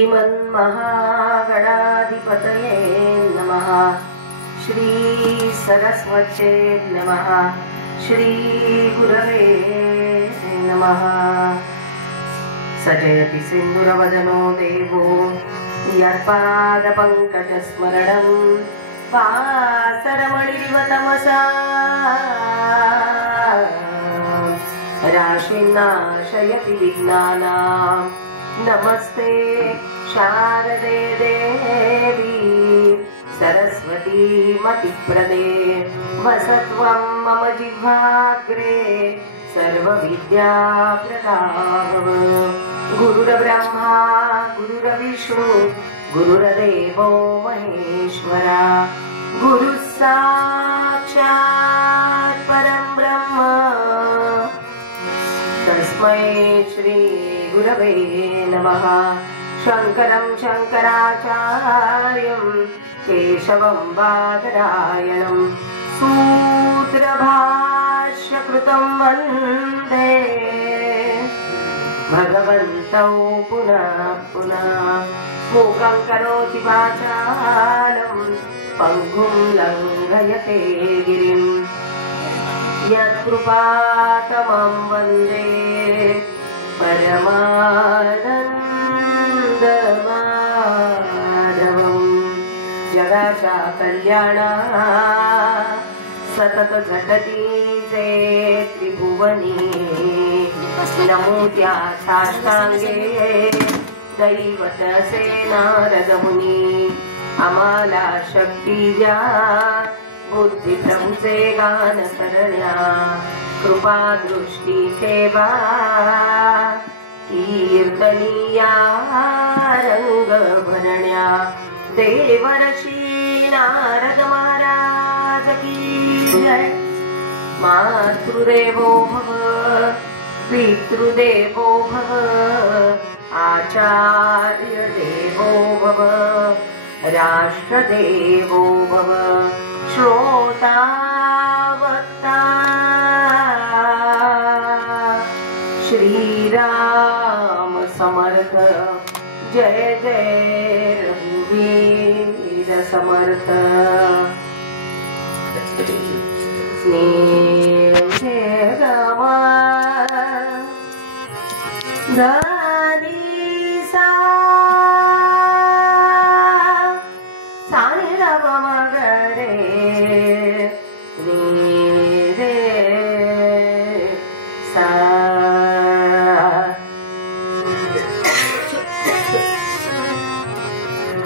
श्रीमन्महागणाधिपतये नमः। श्री सरस्वत्यै नमः। श्री गुरवे नमः। सजयति सिन्दूरवदनो देवो यत्पादपङ्कजस्मरणं वासरमणिरिव तमसा राशिनाशयति विघ्नानां। नमस्ते शारदे देवी सरस्वती मतिप्रदे वसत्वं मम जिह्वाग्रे सर्वविद्याप्रदा भव। गुरुर्ब्रह्मा गुरुर्विष्णु गुरुर्देवो महेश्वरा गुरुः साक्षात् परं ब्रह्म तस्मै श्री गुरवे नमः। शंकरं शंकराचार्यं केशवं बादरायणं सूत्रभाष्यकृतं वन्दे भगवन्तौ पुनः पुनः। मूकं करोति वाचालं पङ्गुं लङ्घयते गिरिं यत्कृपातमं वन्दे परमानन्दमाधवम्। जगाचा कल्याणा सतत झटति चेत् त्रिभुवनी। नमोत्या साष्टांगे दैवतसे नारदमुनी। आम्हाला शक्ती द्या बुद्धी प्रभुचे गान सरण्या। कृपा दृष्टी ठेवा कीर्तनिया रंग भरण्या। देवर्षी नारद महाराज की जय। मातृदेवो भव पितृदेवो भव आचार्य देवो भव राष्ट्रदेवो भव। श्रोता वक्ता श्रीराम समर्थ। जय जय रघुवीर समर्थ। स्नेहे रमा धनी सा सानि रव मगरे नी रे सा।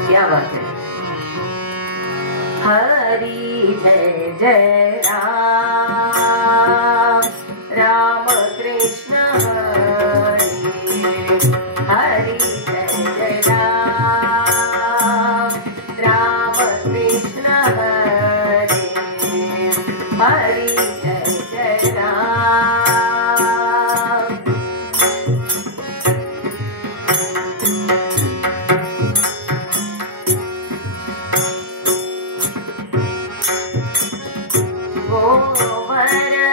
क्या बात है। हरि जय जय राम राम कृष्ण हरि। हरि जय जय राम राम कृष्ण हरि। हरि जय जय राम। गोवर्धन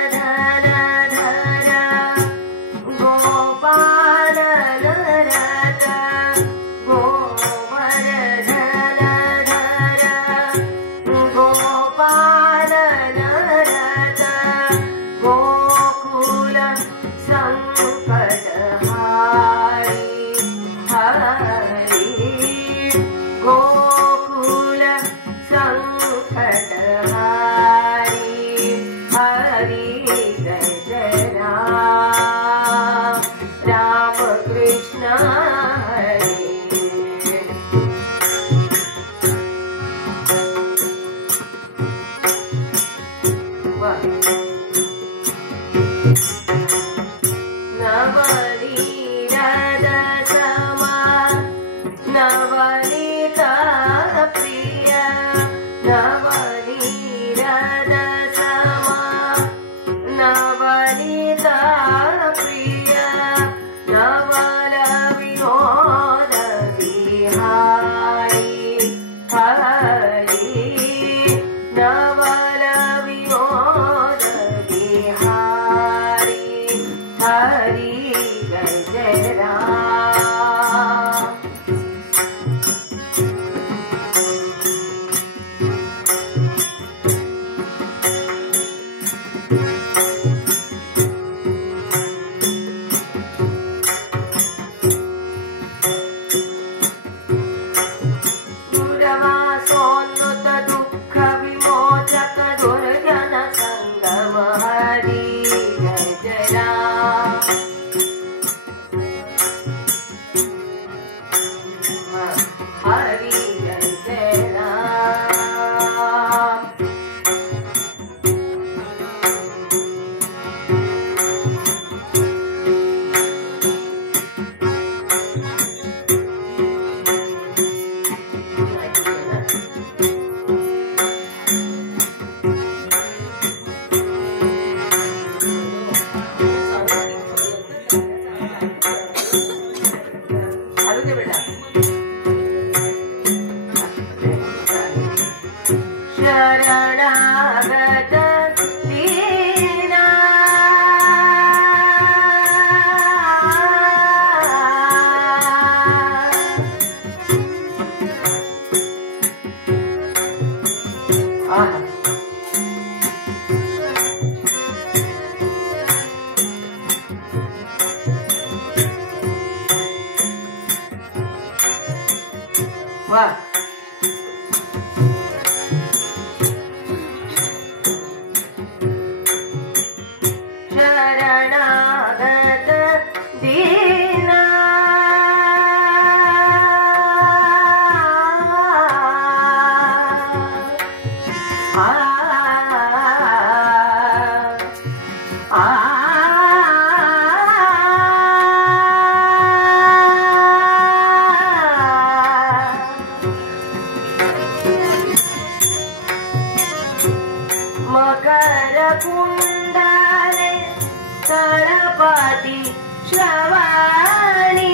वा शरणागत दीना मकर कुंडले तळपाती श्रवाणी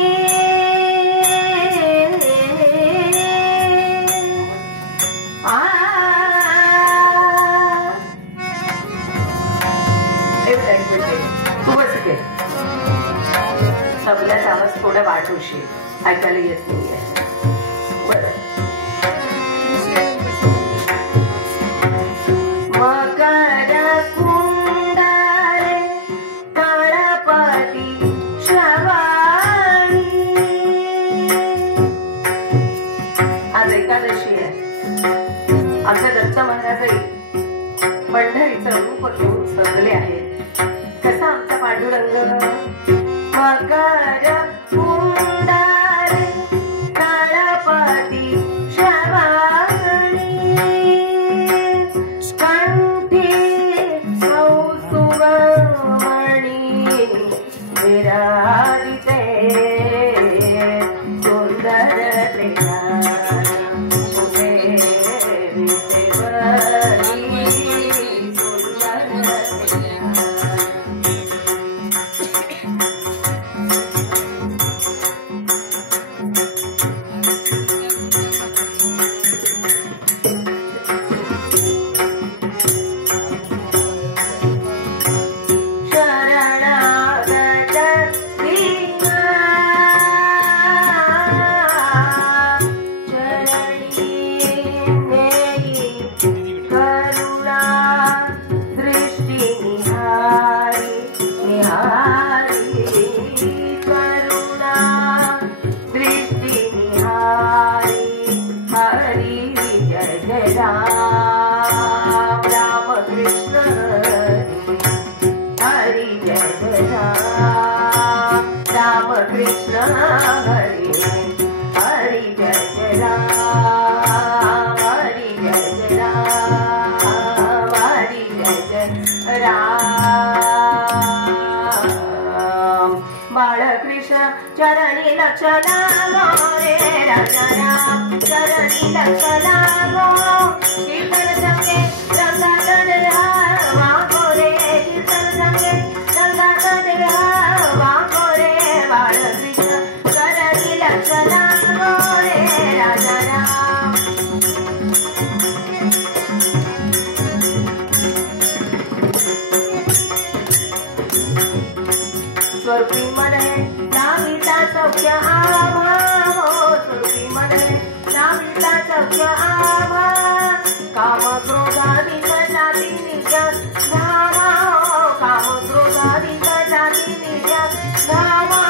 तू बस के सगळ्याच आवाज थोडा वाटूशी ऐकायला येत नाहीये बरं मकर कुंडले तळपाती श्रवाणी आज एकादशी आहे आमच्या दत्त महाराजही पंढरीचं रूप घेऊन सजले आहेत कसा आमचा पांडुरंग मकर कुंडले तळपाती श्रवाणी विराजिते सुंदर राम कृष्ण हरि हरि जय जय राम हरि जय जय राम हरि जय जय राम बाळकृष्ण चरणी लक्ष लागो रे राजा राम चरणी लक्ष लागो कीर्तन संगे रंगागण वागो रे कीर्तन संगे रंगागण वागो रे बाळकृष्ण चरणी लक्ष लागो रे राजा राम स्वरूपी मने नामिता सौख्य आवा स्वरूपी मने नामिता सौख्य आवा काम क्रोधादी जाती नित्य धामा काम क्रोधादी जाती नित्य धामा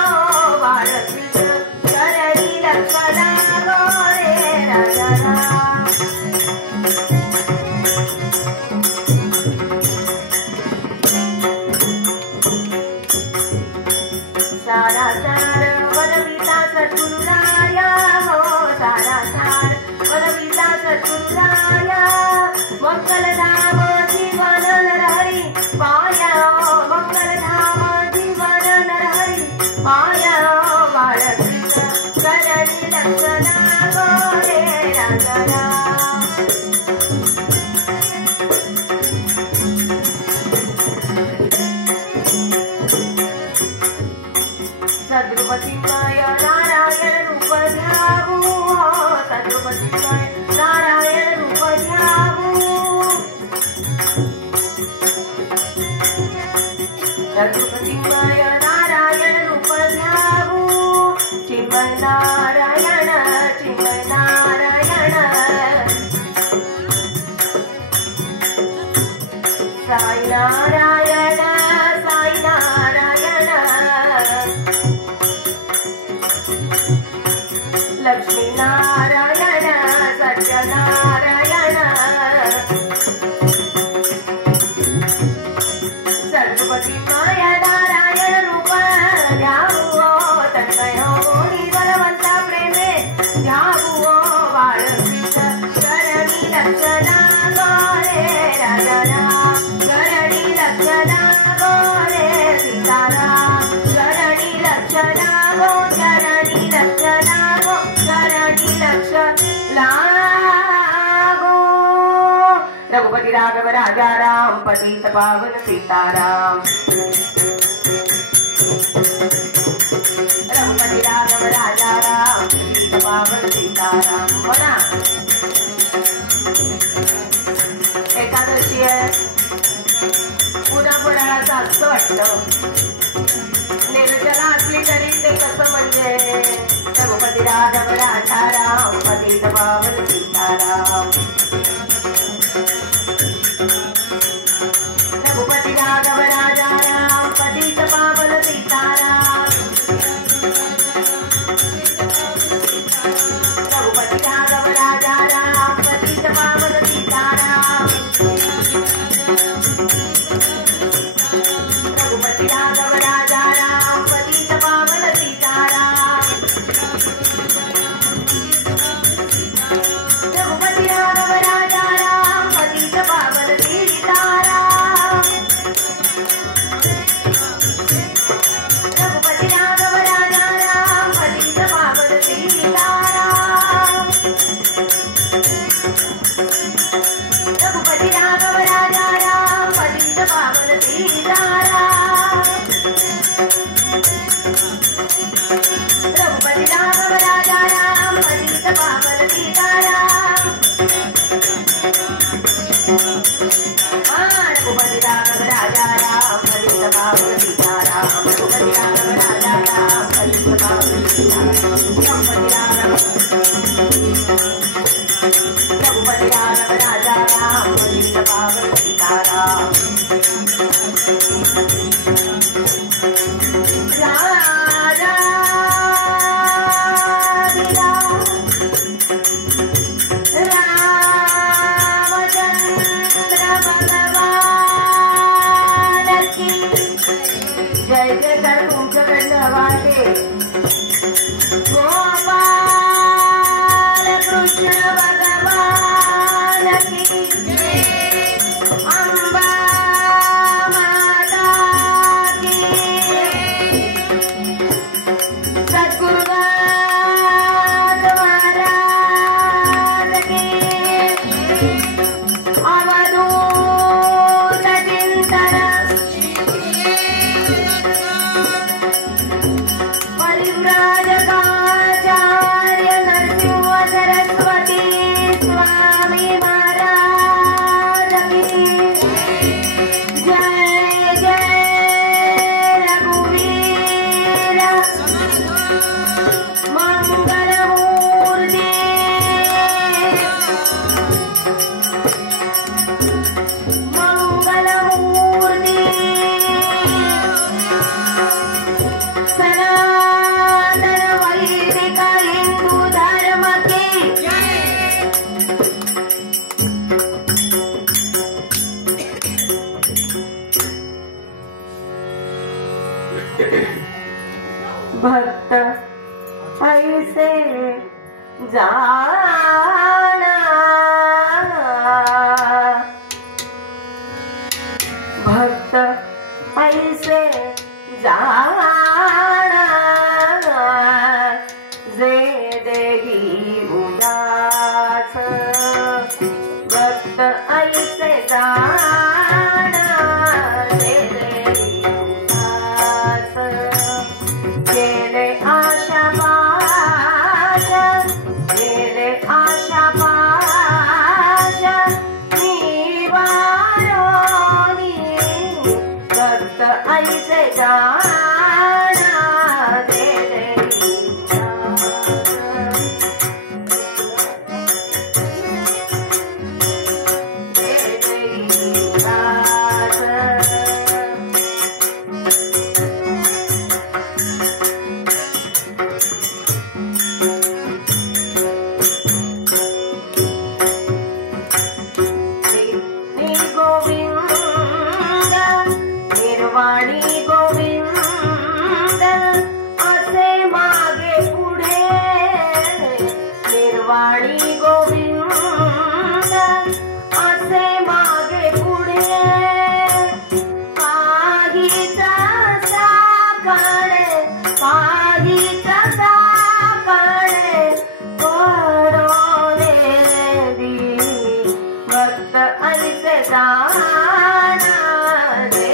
बाळकृष्ण चरणी लक्ष लागो रे राजा राम सारा सार वनविता सद्गुरुराया हो सारा सार वनविता सद्गुरुराया मंगल धाम जीवन नरहरी पाया मंगल धाम जीवन नरहरी पाया बाळकृष्ण चरणी लक्ष लागो रे राजा राम सद्रुपतिमय नारायण रूप ध्यावू सद्रुपतिमय नारायण रूप ध्यावू सद्रुपतिमय नारायण रूप ध्यावू चिन्मय नारायण साई नारायण लक्ष्मी नारायण नारायण सर्वपती माया नारायण रूप ध्यावो तन्मय होई बलवंता प्रेमे ध्यावो बाळकृष्ण करणी लक्षणा गोरे राजराम करणी लक्षणा गोरे सीताराम करणी लक्षणा गो करणी लक्षणा गो करणी लक्षणा गो रघुपति राघव राजा राम पतित पावन सीताराम रघुपति राघव राजा राम पतित पावन सीताराम बना एकादशी आहे पुन्हा फराळाचं असतं वाटतं निर्जला असली तरी ते कसं म्हणजे रघुपति राघव राजा राम पतित पावन सीताराम रघुपति राघव राजा राम पतित पावन सीताराम रघुपति राघव राजा राम पतित पावन सीताराम रघुपति राघव राजा राम पतित पावन सीताराम रघुपति राघव राजा राम पतित पावन सीताराम रघुपति राघव राजा राम पतित पावन सीताराम रघुपति राघव राजा राम पतित पावन सीताराम रघुपति राघव राजा राम पतित पावन सीताराम रघुपति राघव राजा राम पतित पावन सीताराम रघुपति राघव राजा राम पतित पावन सीताराम रघुपति राघव राजा राम पतित पावन सीताराम राजा रामचंद्र भगवान की जय जयकार तुमच्याकडनं वाटे गोपाल कृष्ण भगवान की अंबा माता की सद्गुरुनाथ महाराज की अवधूत चिंतन परिव्राजकाचार्य नरसिंह सरस्वती स्वामी महाराज की जय जय रघुवीर मंगलमूर्ति मंगलमूर्ति सनातन वैदिक हिंदू धर्म की भक्त ऐसे जाना भक्त ऐसे जाना जे देही उदास भक्त ऐसे जाना जे देही उदास गेले आशा पाश गेले आशा पाश निवारोनी भक्त ऐसे जाना दे देही उदास वाणी गोविंद असे मागे पुढे पागीचा साकडे पागीचा साकडे पडोने दी भक्त ऐसे जाणा दे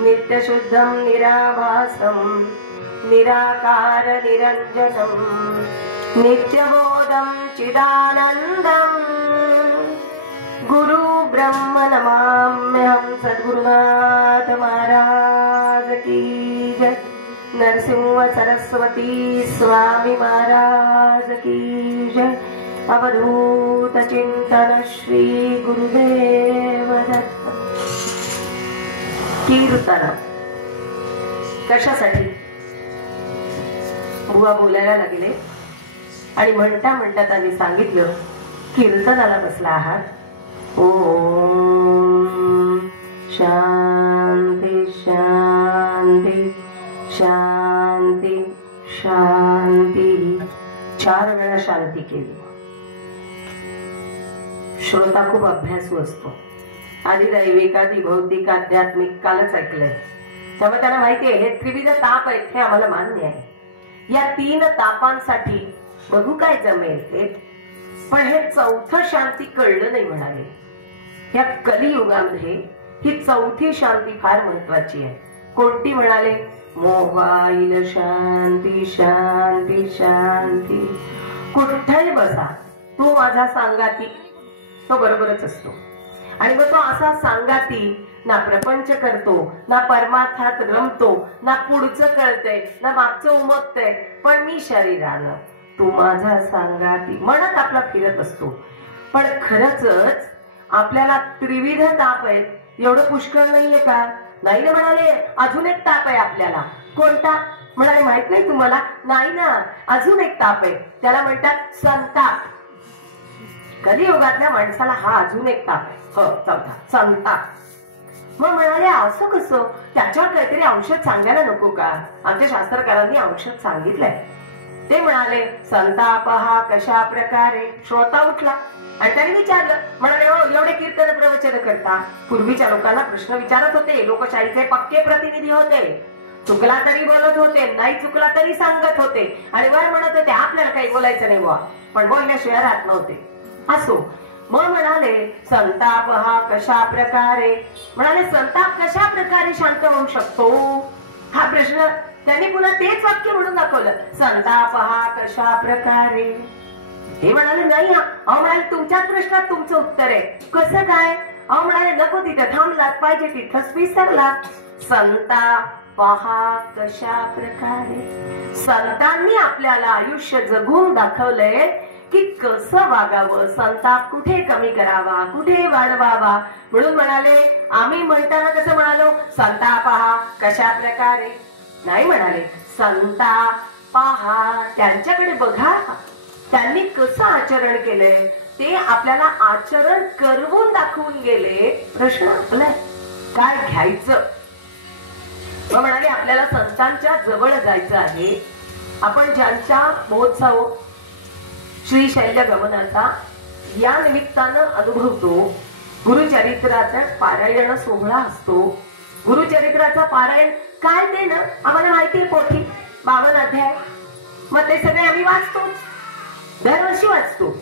नित्यशुद्धं निराभासं निराकार निरञ्जनं नित्यबोधं चिदानन्दं गुरु ब्रह्म नमाम्यहं। सद्गुरुनाथ महाराज की जय। नरसिंह सरस्वती स्वामी महाराज की जय। अवधूत चिंतन श्री गुरुदेव दत्त। कीर्तन कशासाठी बुवा बोलायला लागले आणि म्हणता म्हणता त्यांनी सांगितलं कीर्तनाला बसला आहात। ओम शांती शांती शांती शांती। 4 वेळा शांती केली। श्रोता खूप अभ्यासू असतो। आधी दैविक आधी भौतिक आध्यात्मिक कालच ऐकलंय, त्यामुळे त्यांना माहितीये हे त्रिविध ताप आहेत हे आम्हाला मान्य आहे। या 3 तापांसाठी बघू काय जमेल ते, पण हे 4थं शांती कळलं नाही म्हणाले। या कलियुगामध्ये ही 4थी शांती फार महत्वाची आहे। कोणती म्हणाले? मोबाईल शांती शांती शांती। कुठेही बसा तो माझा सांगाती, तो बरोबरच असतो आणि मग तो असा सांगाती ना प्रपंच करतो ना परमार्थात रमतो ना पुढचं कळतंय ना मागचं उमगतंय, पण मी शरीरानं तू माझा सांगाती म्हणत आपला फिरत असतो। पण खरंच आपल्याला त्रिविध ताप आहेत एवढं पुष्कळ नाहीये का? नाही ना म्हणाले, अजून एक ताप आहे आपल्याला। कोणता म्हणाले माहित नाही तुम्हाला? नाही ना, अजून एक ताप आहे, त्याला म्हणतात संताप। कलियुगातल्या माणसाला हा अजून एक ताप आहे, चौथा संताप। मग म्हणाले असं कसं? त्याच्यावर काहीतरी औषध सांगायला नको का? आमच्या शास्त्रकारांनी औषध सांगितलंय। ते म्हणाले संताप हा कशा प्रकारे? श्रोता उठला आणि त्यांनी विचारलं, म्हणाले हो एवढे कीर्तन प्रवचन करता? पूर्वीच्या लोकांना प्रश्न विचारत होते, लोकशाहीचे पक्के प्रतिनिधी होते। चुकला तरी बोलत होते, नाही चुकला तरी सांगत होते आणि वर म्हणत होते आपल्याला काही बोलायचं नाही बुवा, पण बोलण्याशिवाय राहत नव्हते। असो, मग म्हणाले संताप हा कशा प्रकारे? म्हणाले संताप कशा प्रकारे शांत होऊ शकतो? हा प्रश्न त्यांनी पुन्हा तेच वाक्य म्हणून दाखवलं, संताप हा कशा प्रकारे? हे म्हणाले नाही हा, अहो म्हणाले तुमच्याच प्रश्नात तुमचं उत्तर आहे। कसं काय? अहो म्हणाले नको तिथं थांबलात, पाहिजे तिथंच विसरलात। संताप पहा कशा प्रकारे? संतांनी आपल्याला आयुष्य जगून दाखवलंय की कसं वागावं, संताप कुठे कमी करावा, कुठे वाढवावा. म्हणून म्हणाले, आम्ही म्हणताना कसं म्हणालो, संताप पहा कशा प्रकारे, नाही म्हणाले संताप पहा, त्यांच्याकडे बघा त्यांनी कसं आचरण केलंय ते आपल्याला आचरण करवून दाखवून गेले. प्रश्न आपला काय घ्यायचं. मग म्हणाले आपल्याला संतांच्या जवळ जायचं आहे. आपण ज्यांच्या महोत्सव श्री शैल्य गमनाचा या निमित्तानं अनुभवतो, गुरुचरित्राचा पारायण सोहळा असतो. गुरुचरित्राचं पारायण काय ते ना आम्हाला माहिती आहे, पोथी 52 अध्याय, मग ते सगळे आम्ही वाचतोच, दरवर्षी वाचतो.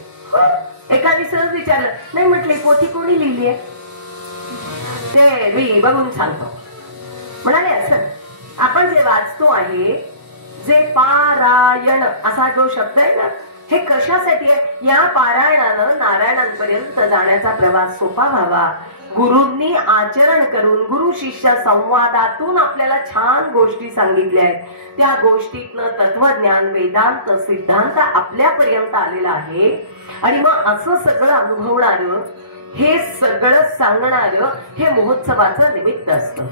एखादी सहज विचारलं, नाही म्हटले पोथी कोणी लिहिली आहे, ते मी बघून सांगतो. म्हणाले असं आपण जे वाचतो आहे, जे पारायण असा जो शब्द आहे ना, हे कशासाठी आहे, या पारायणानं नारायणांपर्यंत जाण्याचा प्रवास सोपा व्हावा. गुरूंनी आचरण करून गुरु शिष्य संवादातून आपल्याला छान गोष्टी सांगितल्या आहेत. त्या गोष्टीतनं तत्वज्ञान, वेदांत, सिद्धांत आपल्यापर्यंत आलेला आहे. आणि मग असं सगळं अनुभवणारं, हे सगळं सांगणारं हे महोत्सवाचं निमित्त असतं.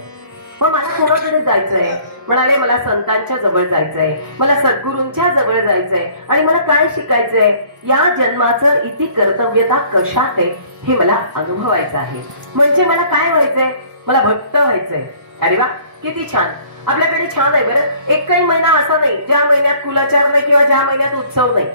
मग मला कोणाकडे जायचंय, म्हणाले मला संतांच्या जवळ जायचंय, मला सद्गुरूंच्या जवळ जायचंय, आणि मला काय शिकायचंय, या जन्माचं इति कर्तव्यता कशात आहे हे मला अनुभवायचं आहे. म्हणजे मला काय व्हायचंय, मला भक्त व्हायचंय. अरे वा किती छान, आपल्याकडे छान आहे बरं. एकही महिना असा नाही ज्या महिन्यात कुलाचार नाही किंवा ज्या महिन्यात उत्सव नाही.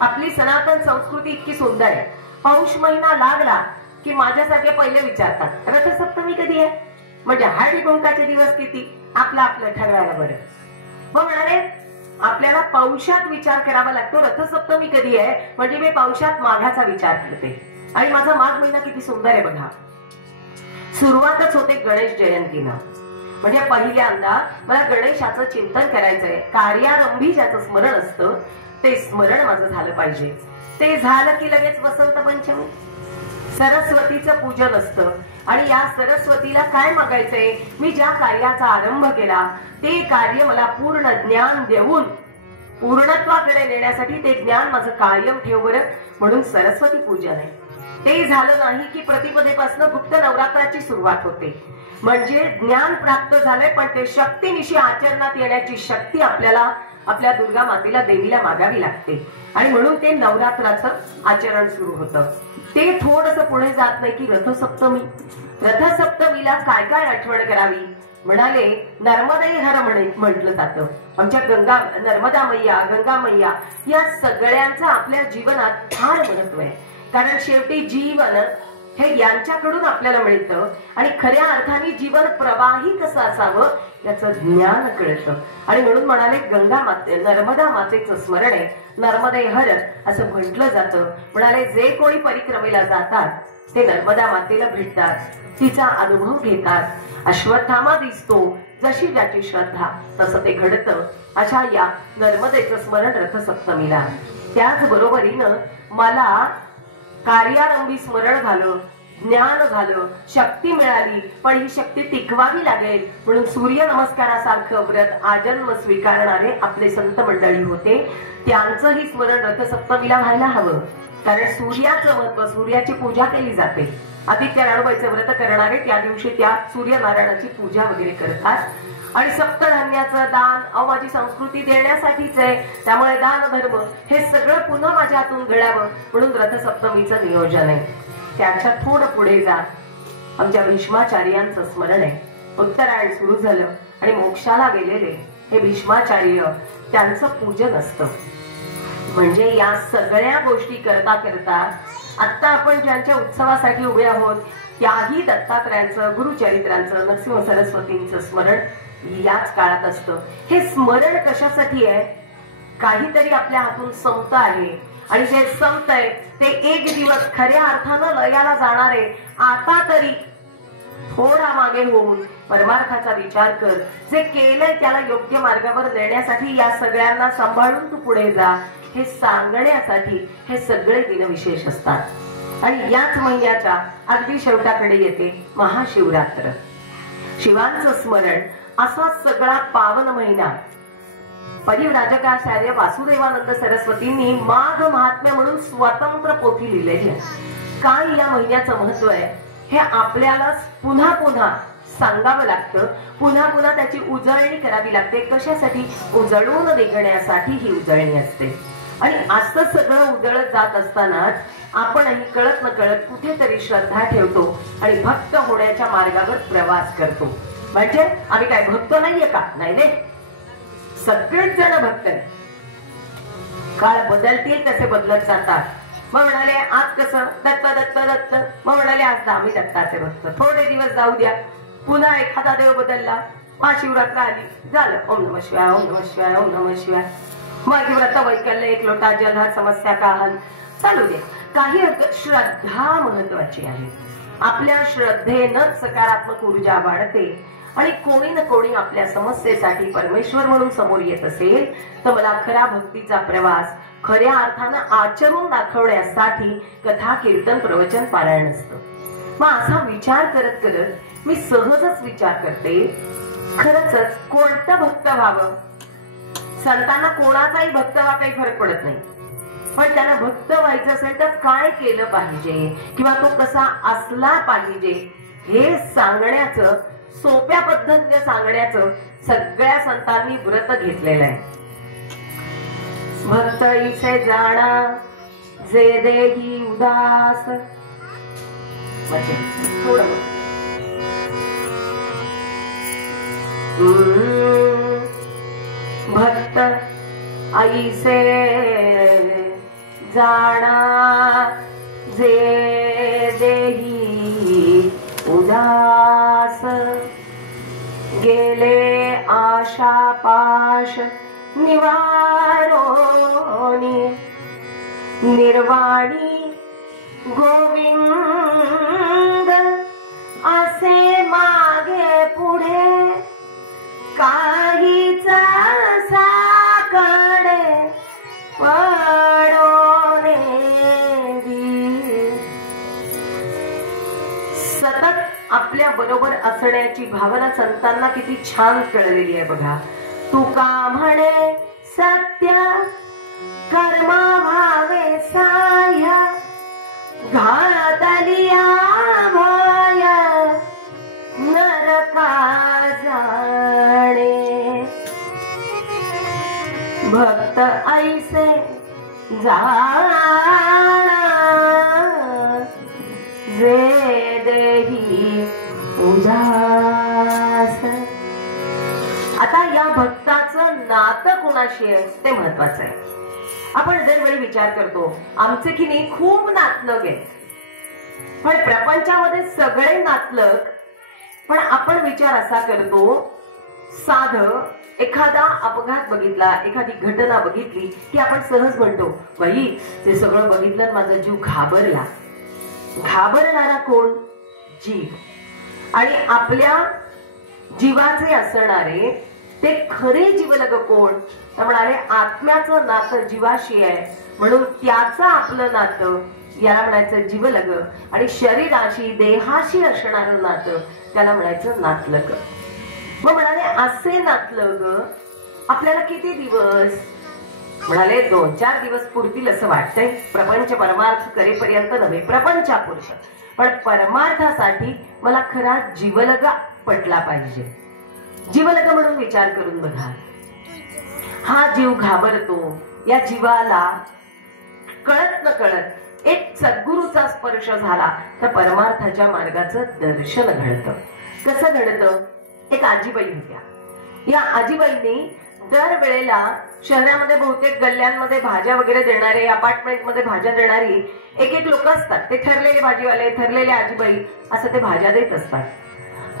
आपली सनातन संस्कृती इतकी सुंदर आहे. पौष महिना लागला की माझ्यासारखे पहिले विचारतात रथसप्तमी कधी आहे, म्हणजे हळदी कुंकाचे दिवस किती, आपलं आपलं ठरवायला बरं. मग म्हणाले आपल्याला पौषात विचार करावा लागतो, रथसप्तमी कधी आहे, म्हणजे मी पौषात माघाचा विचार करते. आणि माझा माघ महिना किती सुंदर आहे बघा. सुरुवातच होते गणेश जयंतीनं, म्हणजे पहिल्यांदा मला गणेशाचं चिंतन करायचंय. कार्यारंभी ज्याचं स्मरण असतं ते स्मरण माझं झालं पाहिजे. ते झालं की लगेच वसंत पंचमी, सरस्वतीचं पूजन असतं. आणि या सरस्वतीला काय मागायचंय, मी ज्या कार्याचा आरंभ केला ते कार्य मला पूर्ण ज्ञान देऊन पूर्णत्वाकडे नेण्यासाठी ते ज्ञान माझं कायम ठेव बरं, म्हणून सरस्वती पूजन आहे. ते झालं नाही की प्रतिपदेपासून गुप्त नवरात्राची सुरुवात होते. म्हणजे ज्ञान प्राप्त झालंय, पण ते शक्तीनिशी आचरणात येण्याची शक्ती आपल्याला आपल्या दुर्गा मातेला देवीला मागावी लागते. आणि म्हणून ते नवरात्राचं आचरण सुरू होतं. ते थोडस पुढे जात नाही की रथसप्तमी, रथसप्तमीला काय काय आठवण करावी. म्हणाले नर्मदे हर म्हटलं जातं. आमच्या गंगा, नर्मदा मैया, गंगा मैया या सगळ्यांचं आपल्या जीवनात फार महत्व आहे. कारण शेवटी जीवन हे यांच्याकडून आपल्याला मिळतं. आणि खऱ्या अर्थाने जीवन प्रवाही कसं असावं याचं ज्ञान कळतं. आणि म्हणून म्हणाले गंगा माते, नर्मदा मातेचं स्मरण आहे, नर्मदे हर असं म्हटलं जातं. म्हणाले जे कोणी परिक्रमेला जातात ते नर्मदा मातेला भेटतात, तिचा अनुभव घेतात. अश्वत्थामा दिसतो, जशी ज्याची श्रद्धा तसं ते घडतं. अशा या नर्मदेचं स्मरण रथसप्तमीला. त्याचबरोबरीनं मला कार्यारंभी स्मरण झालं, ज्ञान झालं, शक्ती मिळाली, पण ही शक्ती टिकवावी लागेल. म्हणून सूर्य नमस्कारासारखं व्रत आजन्म स्वीकारणारे आपले संत मंडळी होते, त्यांचंही स्मरण रथसप्तमीला व्हायला हवं. कारण सूर्याचं महत्व, सूर्याची पूजा केली जाते. आदित्य राणूबाईचं व्रत करणारे त्या दिवशी त्या सूर्यनारायणाची पूजा वगैरे करतात. आणि सप्तधान्याचं दान, अहो माझी संस्कृती देण्यासाठीच आहे, त्यामुळे दान धर्म हे सगळं पुन्हा माझ्या हातून घडावं म्हणून रथसप्तमीचं नियोजन आहे. त्याच्या थोडं पुढे जात आमच्या भीष्माचार्यांचं स्मरण आहे. उत्तरायण सुरू झालं आणि मोक्षाला गेलेले हे भीष्माचार्य, त्यांचं पूजन असतं. म्हणजे या सगळ्या गोष्टी करता करता आता आपण ज्यांच्या उत्सवासाठी उभे आहोत त्याही दत्तात्रयांचं, गुरुचरित्रांचं, नरसिंह सरस्वतींचं स्मरण याच काळात असतं. हे स्मरण कशासाठी आहे, काहीतरी आपल्या हातून संपत आहे. आणि जे संपतंय ते एक दिवस खऱ्या अर्थानं लयाला जाणार आहे. आता तरी थोडा मागे होऊन परमार्थाचा विचार कर. जे केलंय त्याला योग्य मार्गावर नेण्यासाठी या सगळ्यांना सांभाळून तू पुढे जा, हे सांगण्यासाठी हे सगळे दिन विशेष असतात. आणि याच महिन्याच्या अगदी शेवटाकडे येते महाशिवरात्र. शिवांचं स्मरण असा सगळा पावन महिना परिव्राजकाचार्य वासुदेवानंद सरस्वतींनी माघ महात्म्य म्हणून स्वतंत्र पोथी लिहिलेली आहे. काय या महिन्याचं महत्व आहे हे आपल्याला पुन्हा पुन्हा सांगावं लागतं, पुन्हा पुन्हा त्याची उजळणी करावी लागते. कशासाठी? उजळून निघण्यासाठी ही उजळणी असते. आणि असं सगळं उजळत जात असतानाच आपणही कळत न कळत कुठेतरी श्रद्धा ठेवतो आणि भक्त होण्याच्या मार्गावर प्रवास करतो. म्हणजे आम्ही काय भक्त नाहीये का? नाही रे, सगळेच जण भक्त आहेत. काळ बदलतील तसे बदलत जातात. मग म्हणाले आज कसं दत्त दत्त दत्त, मग म्हणाले आज आम्ही दत्ताचे भक्त. थोडे दिवस जाऊ द्या, पुन्हा एखादा देव बदलला, महाशिवरात्र आली, झालं ओम नमः शिवाय ओम नमः शिवाय ओम नमः शिवाय. मग व्रत वैकल्य, एक लोटा जल, समस्या का हल, चालू दे. काही श्रद्धा महत्वाची आहे. आपल्या श्रद्धेनंच सकारात्मक ऊर्जा वाढते. आणि कोणी ना कोणी आपल्या समस्येसाठी परमेश्वर म्हणून समोर येत असेल तर मला खरा भक्तीचा प्रवास खऱ्या अर्थानं आचरून दाखवण्यासाठी कथा, कीर्तन, प्रवचन, पारायण असतं. मग असा विचार करत करत मी सहजच विचार करते, खरंच कोणतं भक्त व्हावं. संतांना कोणाचाही भक्त व्हा काही फरक पडत नाही, पण त्यांना भक्त व्हायचं असेल तर काय केलं पाहिजे किंवा तो कसा असला पाहिजे हे सांगण्याचं, सोप्या पद्धतीने सांगण्याचं सगळ्या संतांनी व्रत घेतलेलं आहे. भक्त इसे जाणा जे देही उदास. भक्त ऐसे जाणा जे देही उदास. गेले आशा पाश निवारोनी, निर्वाणी गोविंद असे मागे पुढे काहीच साकडे पडोने. सतत आपल्या बरोबर असण्याची भावना संतांना किती छान कळलेली आहे बघा. तुका म्हणे सत्य कर्म भावे साह्य, घातलिया भय नरका जाणे. भक्त ऐसे जाणा जे देही उदास. आता या भक्ताचं नातं कोणाशी आहे ते महत्वाचं आहे. आपण दरवेळी विचार करतो आमचे की नाही खूप नातलग आहेत, पण प्रपंचामध्ये सगळे नातलग. पण आपण विचार असा करतो, साध एखादा अपघात बघितला, एखादी घटना बघितली की आपण सहज म्हणतो बाई ते सगळं बघितलं माझा जीव घाबरला. घाबरणारा कोण? जीव. आणि आपल्या जीवाचे असणारे ते खरे जीवलग कोण? तर म्हणाले आत्म्याचं नातं जीवाशी आहे, म्हणून त्याचं आपलं नातं याला म्हणायचं जीवलग. आणि शरीराशी देहाशी असणारं नातं त्याला म्हणायचं नातलग. मग म्हणाले असे नातलग आपल्याला किती दिवस? म्हणाले 2-4 दिवस पुरतील असं वाटतंय. प्रपंच परमार्थ करेपर्यंत नव्हे, प्रपंचापुरुष. पण परमार्थासाठी मला खरा जीवलग पटला पाहिजे. जीवलग म्हणून विचार करून बघा. हा जीव घाबरतो, या जीवाला कळत न कळत एक सद्गुरूचा स्पर्श झाला तर परमार्थाच्या मार्गाचं दर्शन घडतं. कसं घडतं? एक आजीबाई होत्या. या आजीबाईंनी दरवेळेला शहरामध्ये बहुतेक गल्ल्यांमध्ये भाज्या वगैरे देणारे, अपार्टमेंटमध्ये भाज्या देणारी एक लोक असतात. ते ठरलेले भाजीवाले, ठरलेले आजीबाई असं ते भाज्या देत असतात.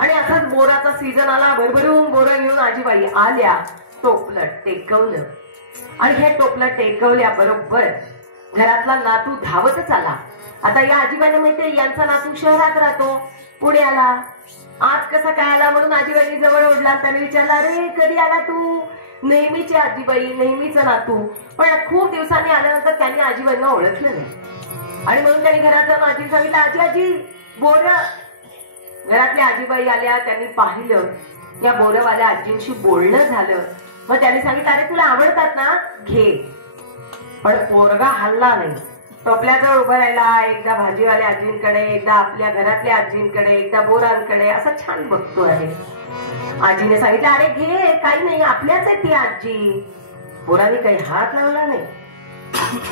आणि असाच बोराचा सीझन आला, भरभरून बोरं घेऊन आजीबाई आल्या, टोपलं टेकवलं. आणि हे टोपलं टेकवल्या बरोबर घरातला नातू धावतच आला. आता या आजीबाईने माहितीये यांचा नातू शहरात राहतो, पुण्याला. आज कसा काय आला म्हणून आजीबाईंनी जवळ ओढला. त्याने विचारला, अरे कधी आला तू? नेहमीची आजीबाई, नेहमीचा नातू. पण खूप दिवसांनी आल्यानंतर त्यांनी आजीबाईंना ओळखलं नाही. आणि म्हणून त्यांनी घरात जाऊन आजी सांगितलं, आजी आजी बोर. घरातल्या आजीबाई आल्या, त्यांनी पाहिलं. या बोरवाल्या आजींशी बोलणं झालं. मग त्याने सांगितलं, अरे तुला आवडतात ना, घे. पण पोरगा हल्ला नाही. टोपल्याजवळ उभं राहिला, एकदा भाजीवाल्या आजींकडे, एकदा आपल्या घरातल्या आजींकडे, एकदा बोरांकडे, असं छान बघतो आहे. आजीने सांगितलं, अरे घे, काही नाही, आपल्याच आहे ती आजी. पोराने काही हात लावला नाही.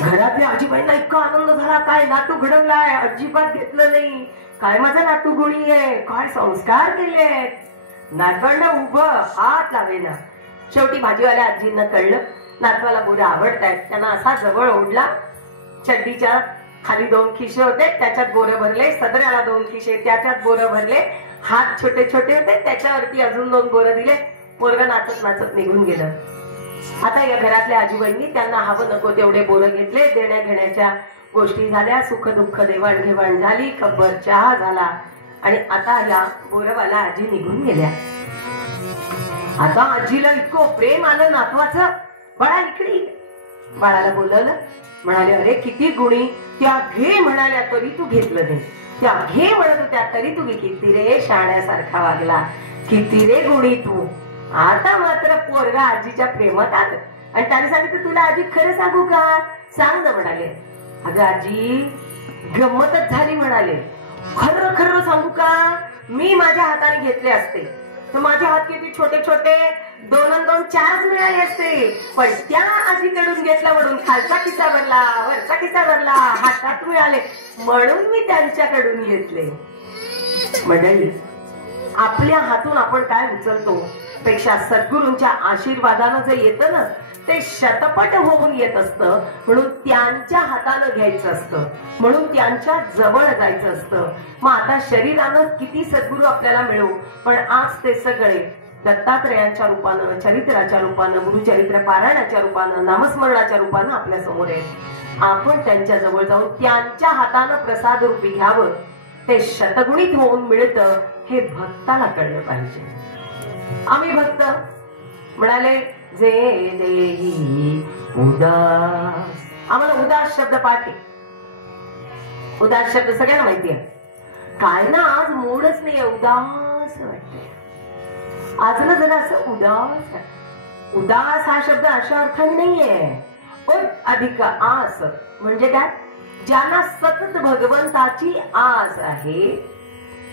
घरातल्या आजीबाईंना इतका आनंद झाला, काय नातू घडवलाय, अजिबात घेतलं नाही. काय माझा नातू गुणी आहे, काय संस्कार केले. नातवंड उभं, हात लावेना. शेवटी भाजीवाल्या आजींना कळलं नातवाला बोरं आवडतायत. त्यांना असा जवळ ओढला. चड्डीच्या खाली 2 खिशे होते, त्याच्यात बोरं भरले. सदऱ्याला 2 खिशे, त्याच्यात बोरं भरले. हात छोटे छोटे होते, त्याच्यावरती अजून 2 बोरं दिले. पोरगं नाचत नाचत निघून गेलं. आता या घरातल्या आजीबाईंनी त्यांना हवं नको तेवढे बोरं घेतले. देण्या घेण्याच्या गोष्टी झाल्या, सुख दुःख देवाणघेवाण झाली, खबर चहा झाला. आणि आता या बोरवाला आजी निघून गेल्या. आता आजीला इतकं प्रेम आलं नातवाचं. बाळा इकडे. बाळाला बोलवलं. म्हणाले, अरे किती गुणी. त्या घे म्हणाल्या तरी तू घेतलं नाही. त्या घे म्हणत होत्या तरी तू किती रे शाण्यासारखा वागला. किती रे गुणी तू. आता मात्र पोरगा आजीच्या प्रेमात आलं. आणि त्याने सांगितलं, तुला आजी खरं सांगू का. सांग ना. म्हणाले, अगं आजी गंमतच झाली. म्हणाले, खरं खरं सांगू का, मी माझ्या हाताने घेतले असते तर माझे हात किती छोटे छोटे, 2 2 4 मिळाले असते. पण त्या आजीकडून घेतला म्हणून खालचा खिसा भरला, वरचा खिसा भरला, हातात मिळाले म्हणून मी त्यांच्याकडून घेतले. मंडळी, आपल्या हातून आपण काय उचलतो पेक्षा सद्गुरूंच्या आशीर्वादानं जे येतं ना, ते शतपट होऊन येत असतं. म्हणून त्यांच्या हातानं घ्यायचं असतं, म्हणून त्यांच्या जवळ जायचं असतं. मग आता शरीरानं किती सद्गुरू आपल्याला मिळू, पण आज ते सगळे दत्तात्रयांच्या रूपानं, चरित्राच्या रूपानं, गुरुचरित्र पारायणाच्या रूपानं, नामस्मरणाच्या रूपानं आपल्या समोर आहेत. आपण त्यांच्या जवळ जाऊन त्यांच्या हातानं प्रसाद रूपी घ्यावं. ते शतगुणित होऊन मिळतं हे भक्ताला कळलं पाहिजे. आम्ही भक्त म्हणाले, जे देही उदास. आम्हाला उदास शब्द पाठ आहे. उदास शब्द सगळ्यांना माहिती आहे. काय ना आज मूडच नाही, उदास वाटतंय. आज ना जरा असं उदास. उदास हा शब्द अशा अर्थाने नाहीये. अधिक आस म्हणजे काय, ज्यांना सतत भगवंताची आस आहे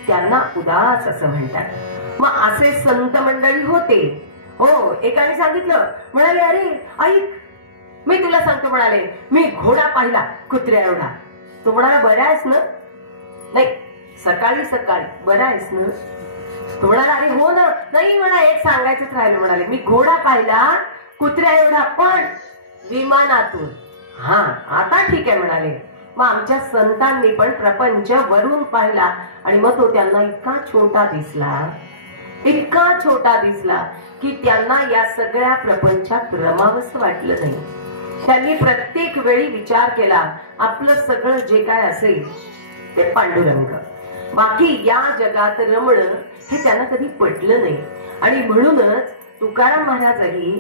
त्यांना उदास असं म्हणतात. मग असे संत मंडळी होते. हो, एकाने सांगितलं, म्हणाले, अरे ऐक मी तुला सांगतो. म्हणाले, मी घोडा पाहिला कुत्र्या एवढा. तो म्हणाला, बरा आहेस ना. नाही, सकाळी सकाळी बरा आहेस ना. तो म्हणाला, अरे हो ना. नाही म्हणा, एक सांगायचंच राहिलं. म्हणाले, मी घोडा पाहिला कुत्र्या एवढा, पण विमानातून. हा, आता ठीक आहे. म्हणाले, मग आमच्या संतांनी पण प्रपंच वरून पाहिला आणि मग तो त्यांना इतका छोटा दिसला, इतका छोटा दिसला की त्यांना या सगळ्या प्रपंचात रमावंसं वाटलं नाही. त्यांनी प्रत्येक वेळी विचार केला, आपलं सगळं जे काय असेल ते पांडुरंग, बाकी या जगात रमणं हे त्यांना कधी पटलं नाही. आणि म्हणूनच तुकाराम महाराजही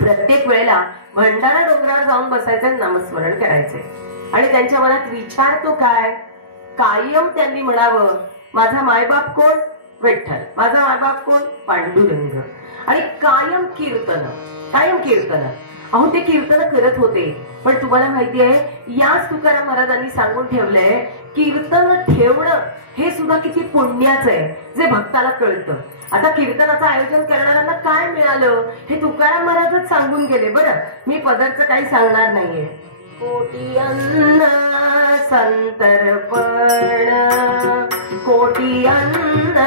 प्रत्येक वेळेला भंडारा डोंगरावर जाऊन बसायचे, नामस्मरण करायचे. आणि त्यांच्या मनात विचार तो काय, कायम त्यांनी म्हणावं, माझा मायबाप कोण, विठ्ठल. माझा मायबाप कोण, पांडुरंग. आणि कायम कीर्तन, कायम कीर्तन. अहो ते कीर्तन करत होते. पण तुम्हाला माहिती आहे, याच तुकाराम महाराजांनी सांगून ठेवलंय, कीर्तन ठेवणं हे सुद्धा किती पुण्याचं आहे, जे भक्ताला कळतं. आता कीर्तनाचं आयोजन करणाऱ्यांना काय मिळालं हे तुकाराम महाराजच सांगून गेले. बरं, मी पदरचं काही सांगणार नाहीये. कोटी अन्न संतर्पण, कोटी अन्न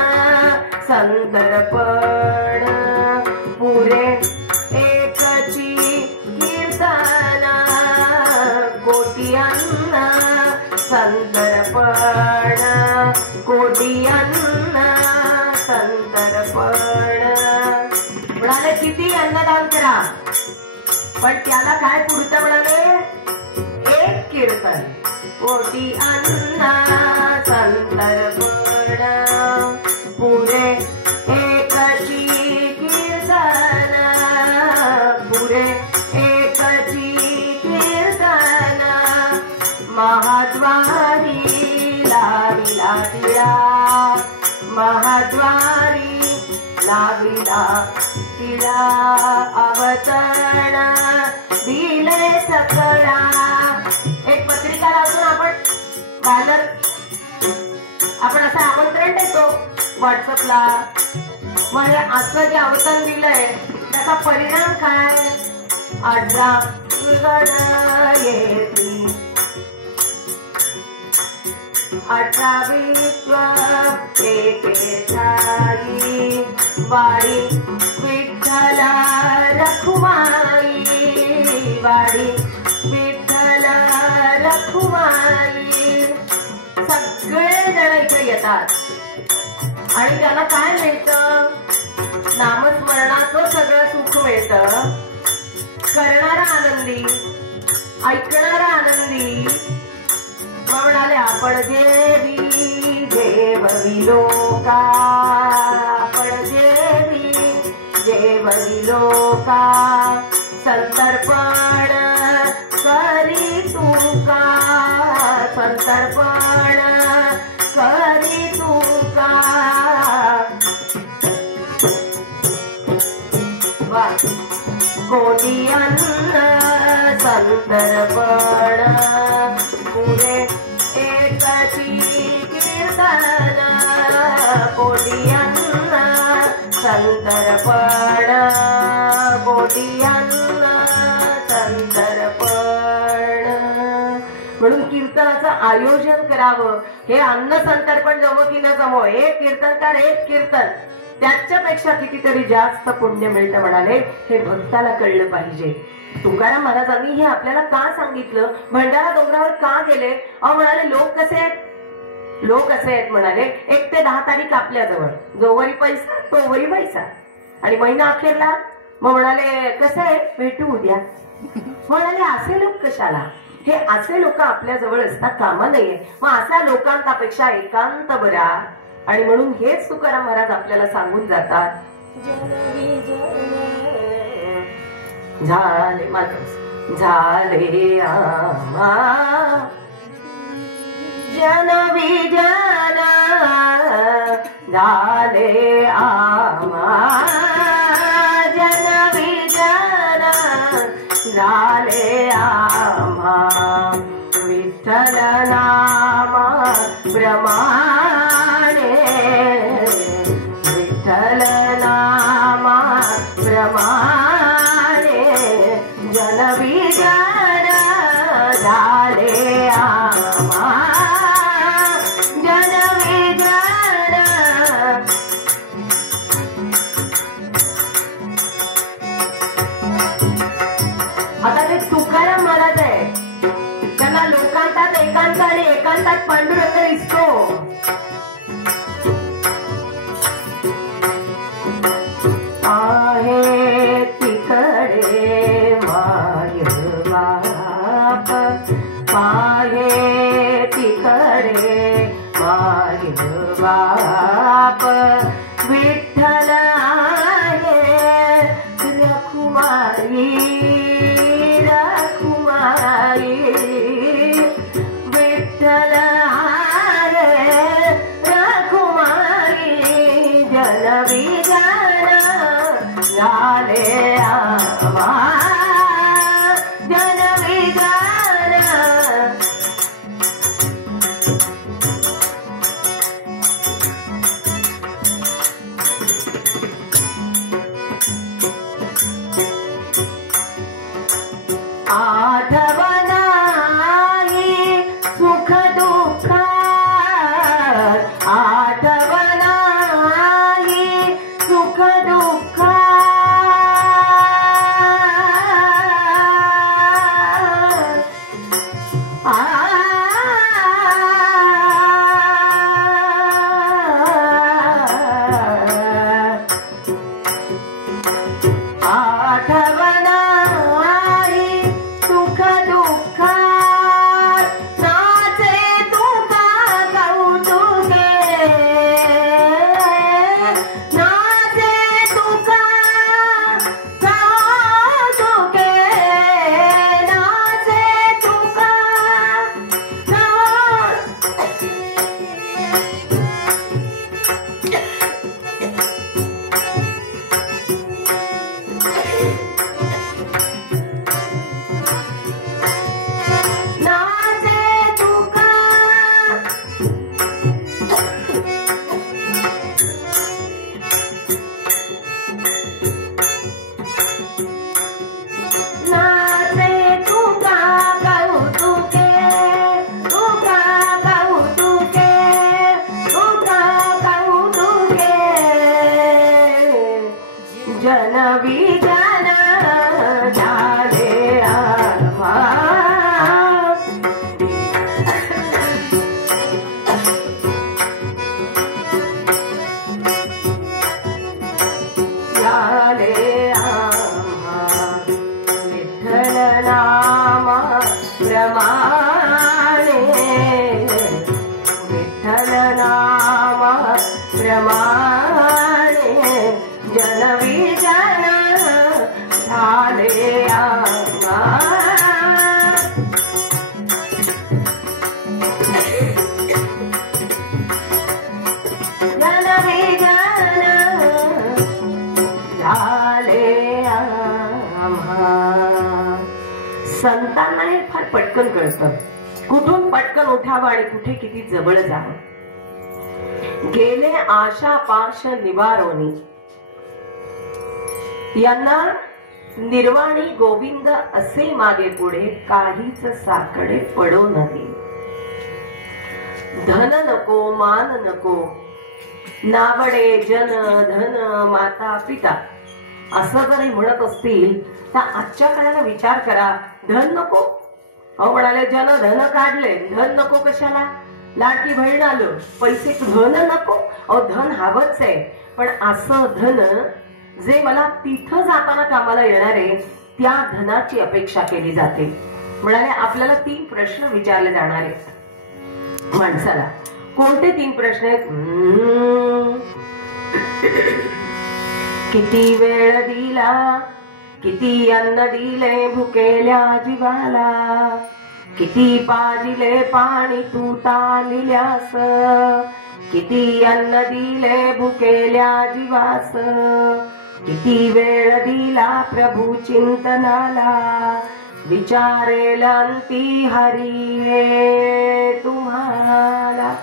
संतर्पण, पुरे एकची कीर्तन, कोटी अन्न संतर्पण, कोटी अन्न संतर्पण. म्हणाले किती अन्नदान करा, पण त्याला काय पुढचं म्हणाले, एक कीर्तन. कोटी अन्न संतर्पण, पुरे एकची कीर्तन, पुरे एकची कीर्तन, महाद्वारी लाविला टिळा, महाद्वारी लाविला तिला अवतरण दिले सकळा. एक पत्रिका वाचून आपण बॅनर आपण असं आमंत्रण देतो व्हॉट्सअपला. मग हे असं जे अवतरण दिलंय त्याचा परिणाम काय? 18 येती 18 एकेठाई वाडी विठ्ठला रखुमाई. वाडी विठ्ठला रखुमाई. सगळे जण इथे येतात आणि त्याला काय मिळतं? नामस्मरणाचं सगळं सुख मिळतं. करणारा आनंदी, ऐकणारा आनंदी. म्हणाले आपण जेवी जेववी लोका. आपण जेवी जेववी लोका. संतर्पण करी तुका. संतर्पण करी तुका. कोटी अन्न संतर्पण पुरे एकची कीर्तन. कोटी अन्न संतर्पण. कोटी अन्न संतर्पण. म्हणून कीर्तनाचं आयोजन करावं. हे अन्न संतर्पण जमो की न जमो, एक कीर्तनकार एक कीर्तन त्याच्यापेक्षा कितीतरी जास्त पुण्य मिळतं म्हणाले. हे भक्ताला कळलं पाहिजे. तुकाराम महाराजांनी हे आपल्याला का सांगितलं? भंडारा डोंगरावर का गेले? म्हणाले लोक कसे आहेत? लोक असे आहेत म्हणाले 1 ते 10 तारीख आपल्याजवळ, जोवरी पैसा तोवरी पैसा. आणि महिना अखेरला मग म्हणाले कसं आहे भेटू उद्या. म्हणाले असे लोक कशाला? हे असे लोक आपल्या जवळ असता कामा नये. मग अशा लोकांपेक्षा एकांत बरा. आणि म्हणून हेच तुकाराम महाराज आपल्याला सांगून जातात. झाले माझ झाले आम्हा जनवी जन. झाले आम्हा जनवी जन. झाले आम्हा विठ्ठल नाम प्रमाणे. विठ्ठल नाम प्रमाणे जनवी जन. झाले आम्हा जनवी जन. आता ते तुकाराम महाराज आहे. त्यांना लोकांतात एकांत आणि एकांतात पांडुरंग दिसतो. आहे तिकडे माय बाप. आहे तिकडे माय बाप. विठ्ठल आहे रखुमाई. रखुमाई. विठ्ठल आहे रखुमाई. जनवी जन. झाले आम्हा जनवी जन. विजन झाले आम्हा झाले आम्हा विठ्ठल नामा प्रमाणे विठ्ठल नामा प्रमाणे जनविजन झाले आम्हा जनविजन झाले आम्हा. संतांना हे फार पटकन कळतं कुठून पटकन उठावं आणि कुठे किती जवळ जावं. गेले आशा पाश निवारोनी यांना निर्वाणी गोविंद असे मागे पुढे काहीच साकडे पडो नये. धन नको मान नको नावडे जन धन माता पिता असं जरी म्हणत असतील तर आजच्या काळाला विचार करा. धन नको अहो म्हणाले जन धन काढले धन नको कशाला. लाडकी बहीण आलं पैसे धन नको अहो धन हवंच आहे पण असं धन जे मला तिथं जाताना कामाला येणार आहे त्या धनाची अपेक्षा केली जाते. म्हणाले आपल्याला 3 प्रश्न विचारले जाणार आहेत माणसाला. कोणते 3 प्रश्न आहेत. किती वेळ दिला किती अन्न दिले भुकेल्या जीवाला किती पाजिले पाणी तू तालिल्यास किती अन्न दिले भुकेल्या जीवास किती वेळ दिला प्रभू चिंतनाला विचारेल अंती हरी रे तुम्हाला.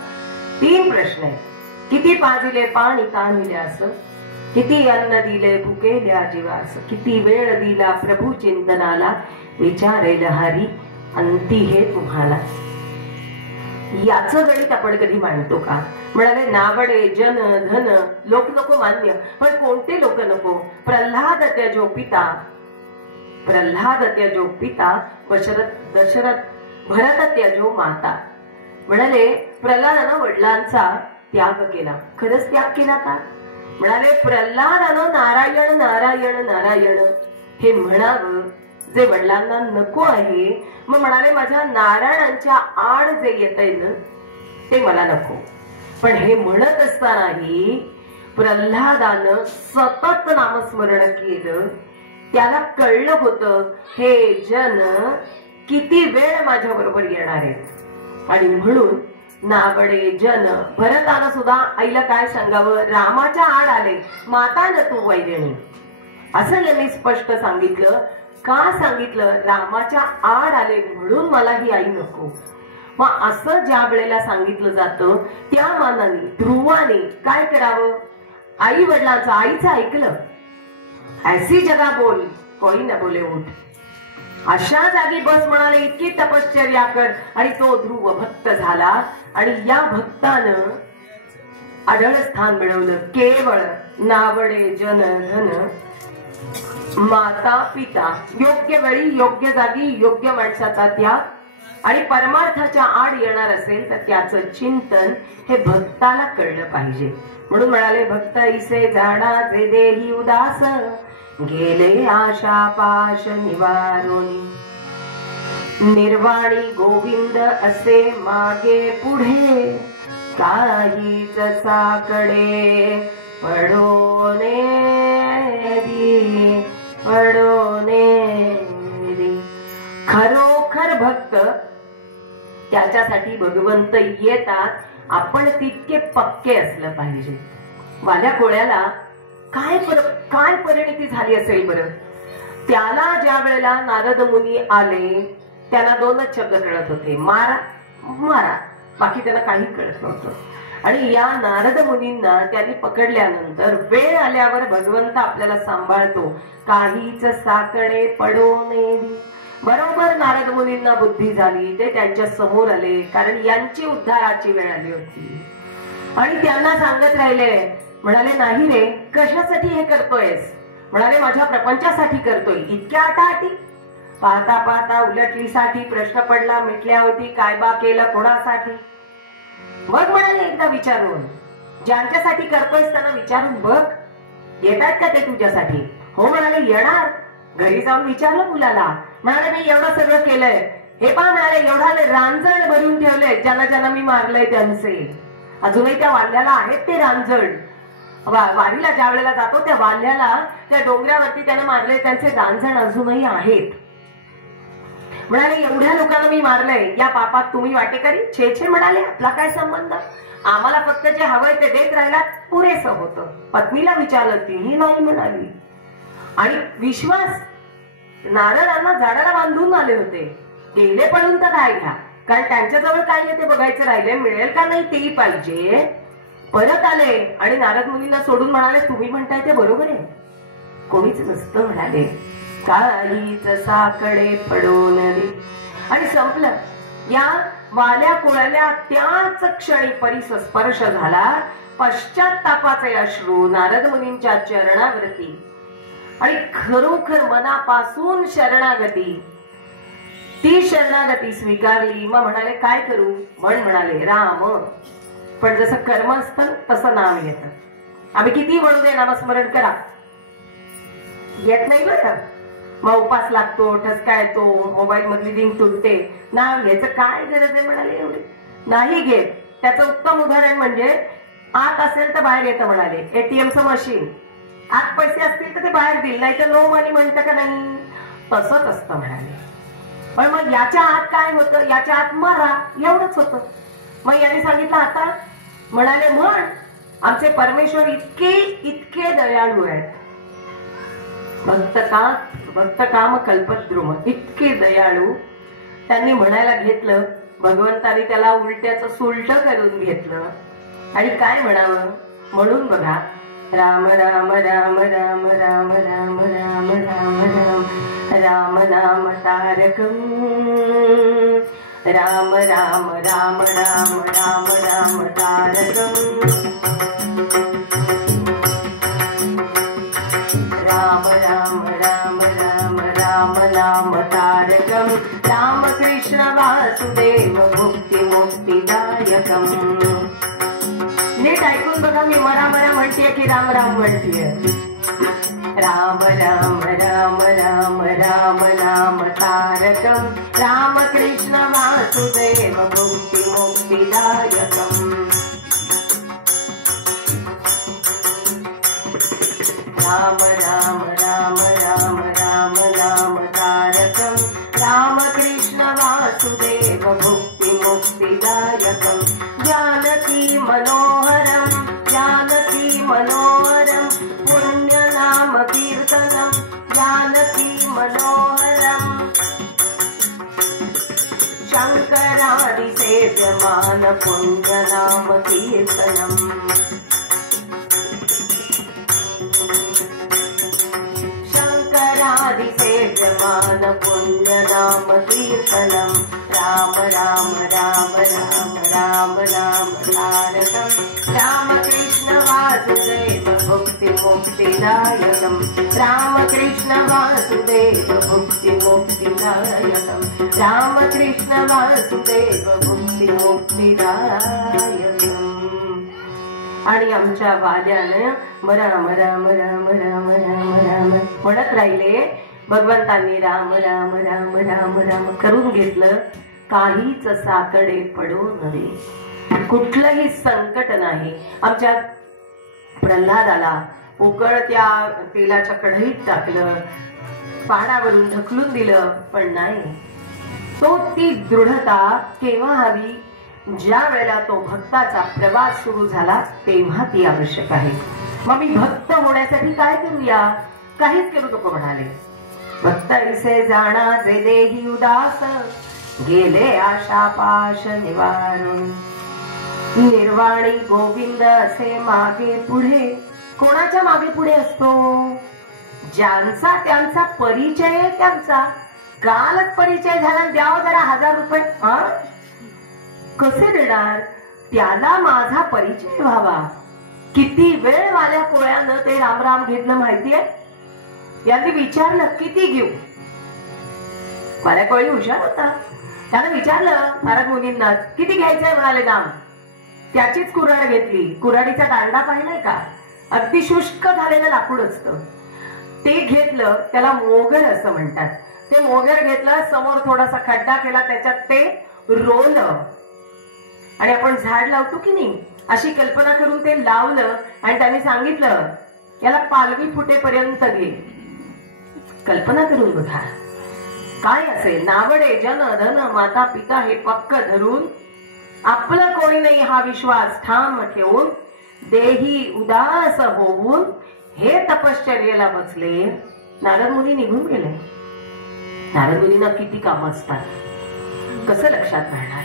3 प्रश्न आहेत. किती पाजिले पाणी तानिल्यास किती अन्न दिले भुकेल्या जीवास किती वेळ दिला प्रभू चिंतनाला विचारेल हरी अंती हे तुम्हाला. याचं गणित आपण कधी मांडतो का. म्हणाले नावडे जन धन लोक नको मान्य पण कोणते लोक नको. प्रल्हाद त्याजो पिता प्रल्हाद त्याजो पिता दशरथ भरत त्याजो माता. म्हणाले प्रल्हादानं वडिलांचा त्याग केला. खरंच त्याग केला का. म्हणाले प्रल्हादानं नारायण नारायण नारायण हे म्हणावं जे वडिलांना नको आहे. मग म्हणाले माझ्या नारायणांच्या आड जे येतंय ना ते मला नको. पण हे म्हणत असतानाही प्रल्हादानं सतत नामस्मरण केलं. त्याला कळलं होतं हे जन किती वेळ माझ्या बरोबर येणार आहेत आणि म्हणून नावडे जन. भरतानं सुद्धा आईला काय सांगावं रामाच्या आड आले माता न तू वैरिणी असं यांनी स्पष्ट सांगितलं. का सांगितलं रामाच्या आड आले म्हणून मला ही आई नको. मग असं ज्या वेळेला सांगितलं जातं त्या मानाने ध्रुवाने काय करावं. आई वडिलांचं आईचं ऐकलं. ऐसी जगा बोल कोई न बोले उठ. अशा जागी बस म्हणाले इतकी तपश्चर्या कर आणि तो ध्रुव भक्त झाला आणि या भक्तानं आढळ स्थान मिळवलं. केवळ नावडे जन धन माता पिता योग्य वेळी योग्य जागी योग्य माणसाचा त्याग आणि परमार्थाच्या आड येणार असेल तर त्याचं चिंतन हे भक्ताला कळलं पाहिजे. म्हणून म्हणाले भक्त इसे झाडाचे देही उदास गेले आशा पाश निवारोनी निर्वाणी गोविंद असे मागे पुढे काहीच साकडे पडोने खरोखर भक्त त्याच्यासाठी भगवंत येतात. आपण तितके पक्के असलं पाहिजे. माझ्या कोळ्याला काय परिणिती झाली असेल बरं. त्याला ज्या वेळेला नारद मुनी आले त्यांना 2च शब्द कळत होते मारा मारा बाकी त्याला काही कळत नव्हतं. आणि या नारद मुनींना त्यांनी पकडल्यानंतर वेळ आल्यावर भगवंत आपल्याला सांभाळतो. काहीच साकडे पडो नेली. बरोबर नारद मुनींना बुद्धी झाली. ते त्यांच्या समोर आले कारण यांची उद्धाराची वेळ आली होती आणि त्यांना सांगत राहिले. म्हणाले नाही रे कशासाठी हे करतोयस. म्हणाले माझ्या प्रपंचासाठी करतोय, इतक्या आटाआटी. पाहता पाहता उलटलीसाठी प्रश्न पडला, मिटल्या होती काय बा केलं कोणासाठी. मग म्हणाले एकदा विचारून, ज्यांच्यासाठी करतोयस त्यांना विचारून बघ, येतात का ते तुझ्यासाठी. हो म्हणाले येणार. घरी जाऊन विचारलं मुलाला, म्हणाले मी एवढं सगळं केलंय, हे पहा म्हणाले एवढा रांजण भरून ठेवलंय, ज्यांना ज्यांना मी मारलंय त्यांचे. अजूनही त्या वाल्याला आहेत ते रांजण. वारीला ज्या वेळेला जातो त्या वाल्याला, त्या डोंगरावरती त्यानं मारले त्यांचे रांजण अजूनही आहेत. म्हणाले एवढ्या लोकांना मी मारलंय, या पापात तुम्ही वाटेकरी. छे छे म्हणाले, आपला काय संबंध, आम्हाला फक्त जे हवंय ते देत राहिला पुरेसं होतं. पत्नीला विचारलं, तीही नाही म्हणाली. आणि विश्वास, नारदांना झाडाला बांधून आले होते, गेले पडून तर काय घ्या, कारण त्यांच्याजवळ काय आहे ते बघायचं राहिले, मिळेल का नाही तेही पाहिजे. परत आले आणि नारद मुनींना सोडून म्हणाले तुम्ही म्हणताय ते बरोबर आहे, कोणीच नसतं म्हणाले, काहीच साकडे पडून दे. आणि संपलं. या वाल्या कुळल्या त्याच क्षणी परिस्पर्श झाला पश्चात्तापाचे अश्रू नारद मुनींच्या चरणावरती. आणि खरोखर मनापासून शरणागती, ती शरणागती स्वीकारली. मग म्हणाले काय करू, म्हणाले राम. पण जसं कर्म असतं तसं नाम येतं. आम्ही किती म्हणू दे नामस्मरण करा, येत नाही बरं. मग उपास लागतो, ठसका येतो, मोबाईल मधली लिंक तुटते, नाव घ्यायचं काय गरज आहे म्हणाले एवढी, नाही घेत. त्याचं उत्तम उदाहरण म्हणजे आत असेल तर बाहेर येतं म्हणाले, एटीएमचं मशीन, आत पैसे असतील तर ते बाहेर देईल, नाही तर नो मनी म्हणतं का नाही, तसंच असतं म्हणाले. पण मग याच्या आत काय होतं, याच्या आत मारा, एवढंच होतं. मग याने सांगितलं आता, म्हणाले म्हण आमचे परमेश्वर इतके इतके दयाळू आहेत, भक्त काम कल्पद्रुम, इतके दयाळू. त्यांनी म्हणायला घेतलं, भगवंतानी त्याला उलट्याचं सुलट करून घेतलं. आणि काय म्हणावं म्हणून बघा, राम राम राम राम राम राम राम राम राम राम नाम तारकम, राम राम राम राम राम राम तारकम, राम राम राम राम राम नाम तारकम, राम कृष्ण वासुदेव मुक्ती मुक्तिदायकम. नीट ऐकून बघा, मी मरा मरा म्हणतीये की राम राम म्हणतीये. राम राम राम राम राम नाम तारकम, राम कृष्ण वासुदेव मुक्ती मुक्तिदायकम. राम राम राम राम राम नाम तारकम, राम कृष्ण वासुदेव मुक्ति मुक्तिदायकम. जानकी मनोहरम जानकी मनोहरम, पुण्य नाम कीर्तनम जानकी मनोहरम. शंकरादि सेव्यमान पुण्य नाम कीर्तनम. सेव्यमान पुण्य नाम कीर्तनम. राम राम राम राम राम राम तारकम, राम कृष्ण वासुदेव मुक्ति मुक्तिदायकम. राम कृष्ण वासुदेव मुक्ति मुक्तिदायकम. राम कृष्ण वासुदेव मुक्ति मुक्तिदायकम. आणि आमच्या वाल्यानं राम राम राम राम राम राम म्हणत राहिले. भगवंतांनी राम राम राम राम राम करून घेतलं, काहीच साकडे पडू नये, कुठलंही संकट नाही. आमच्या प्रल्हादाला उकळत्या तेलाच्या कढईत टाकलं, पहाडावरून ढकलून दिलं, पण नाही. तो ती दृढता केव्हा हवी, ज्या वेळेला तो भक्ताचा प्रवास सुरू झाला तेव्हा ती आवश्यक आहे. मग मी भक्त होण्यासाठी काय करूया, काहीच करू नको म्हणाले. भक्त विसे जाणा जे देही उदास, गेले आशा पाश निवारून. निर्वाणी गोविंद असे मागे पुढे. कोणाच्या मागे पुढे असतो, ज्यांचा त्यांचा परिचय, त्यांचा कालच परिचय झाला, द्यावं जरा 1000 रुपये. कसे देणार, त्याला माझा परिचय व्हावा. किती वेळ वाल्या कोळ्यानं ते रामराम घेतलं माहितीये, यांनी विचारलं किती घेऊ. मला कोळी हुशार होता, त्यानं विचारलं नारद मुनींना किती घ्यायचंय. म्हणाले दाम. त्याचीच कुऱ्हाड घेतली. कुऱ्हाडीचा दांडा पाहिलाय का, अगदी शुष्क झालेलं लाकूड असतं ते घेतलं, त्याला मोगर असं म्हणतात. ते मोगर घेतलं, समोर थोडासा खड्डा केला, त्याच्यात ते रोवलं आणि आपण झाड लावतो की नाही अशी कल्पना करून ते लावलं आणि त्यांनी सांगितलं याला पालवी फुटेपर्यंत घे. कल्पना करून बघा काय असेल. नावडे जन धन माता पिता हे पक्क धरून, आपलं कोणी नाही हा विश्वास ठाम ठेवून, देही उदास होऊन हे तपश्चर्येला बसले. नारद मुनी निघून गेले. नारद मुनींना किती काम असतात, कसं लक्षात राहणार.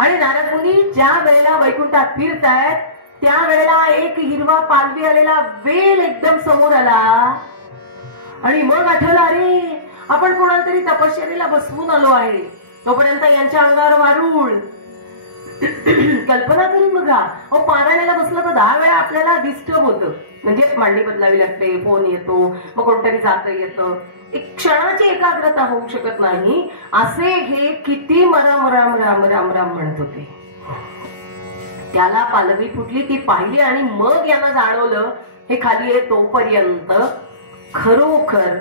आणि नारद मुनी ज्या वेळेला वैकुंठात फिरतायत त्या वेळेला एक हिरवा पालवी आलेला वेल एकदम समोर आला आणि मग आठवलं अरे आपण कोणाला तरी तपश्चर्येला बसवून आलो आहे. तोपर्यंत यांच्या अंगावर वारूळ. कल्पना करून बघा, पारायणाला बसलं तर 10 वेळा आपल्याला डिस्टर्ब होतं. म्हणजे मांडी बदलावी लागते, फोन येतो, मग कोणतरी जातं येतं, एक क्षणाची एकाग्रता होऊ शकत नाही. असे हे किती राम राम राम राम राम म्हणत होते. त्याला पालवी फुटली, ती पाहिली आणि मग यांना जाणवलं हे खाली आहे तोपर्यंत खरोखर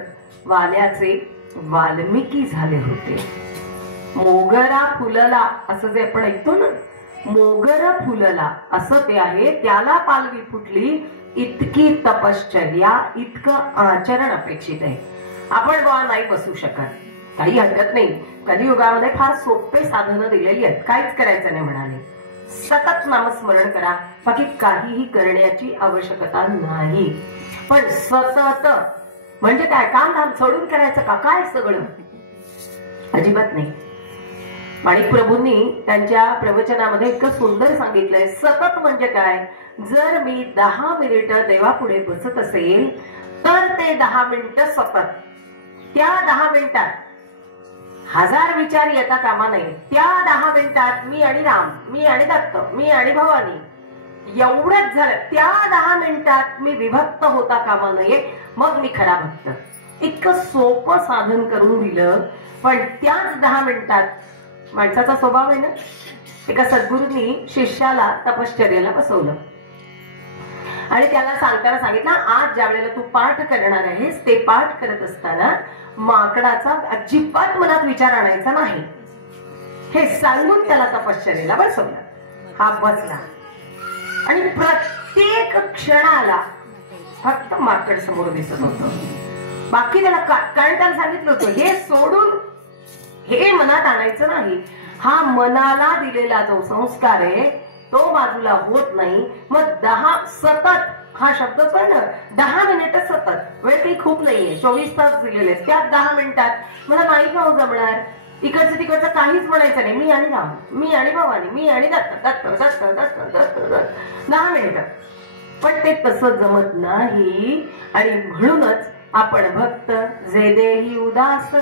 वाल्याचे वाल्मिकी झाले होते. मोगरा फुलला असं जे आपण ऐकतो ना, मोगर फुलला असं ते आहे. त्याला पालवी फुटली, इतकी तपश्चर्या, इतकं आचरण अपेक्षित आहे. आपण बा नाही बसू शकत, काही हरकत नाही. कलियुगामध्ये फार सोपे साधनं दिलेली आहेत, काहीच करायचं नाही म्हणाले. सतत नामस्मरण करा, बाकी काहीही करण्याची आवश्यकता नाही. पण सतत म्हणजे काय, काम धाम सोडून करायचं का काय सगळं, अजिबात नाही. माणिक प्रभूंनी त्यांच्या प्रवचनामध्ये इतकं सुंदर सांगितलंय. सतत म्हणजे काय, जर मी 10 मिनिटं देवापुढे बसत असेल तर ते 10 मिनिटं सतत. त्या 10 मिनिटात 1000 विचार येता कामा नये. त्या 10 मिनिटात मी आणि राम, मी आणि दत्त, मी आणि भवानी एवढंच झालं. त्या 10 मिनिटात मी विभक्त होता कामा नये, मग मी खरा भक्त. इतकं सोपं साधन करून दिलं. पण त्याच 10 मिनिटात माणसाचा स्वभाव आहे ना, एका सद्गुरूंनी शिष्याला तपश्चर्याला बसवलं आणि त्याला सांगताना सांगितलं आज ज्या वेळेला तू पाठ करणार आहेस ते पाठ करत असताना माकडाचा अजिबात मनात विचार आणायचा नाही, हे सांगून त्याला तपश्चर्याला बसवलं. हा बसला आणि प्रत्येक क्षणाला फक्त माकड समोर दिसत होतं. बाकी त्याला कारण त्याला सांगितलं होतं हे सोडून हे मनात आणायचं नाही. हा मनाला दिलेला जो संस्कार आहे तो बाजूला होत नाही. मग 10 सतत हा शब्द कळलं, 10 मिनिटं सतत. वेळ काही खूप नाहीये, 24 तास दिलेले. त्यात 10 मिनिटात मला नाही का जमणार, इकडचं तिकडचं काहीच म्हणायचं नाही. मी आणि राम, मी आणि भवानी, मी आणि दत्त दत्त दत्त दत्त दत्त दत्त 10 मिनिटं. पण ते तसं जमत नाही. आणि म्हणूनच आपण भक्त जे देही उदास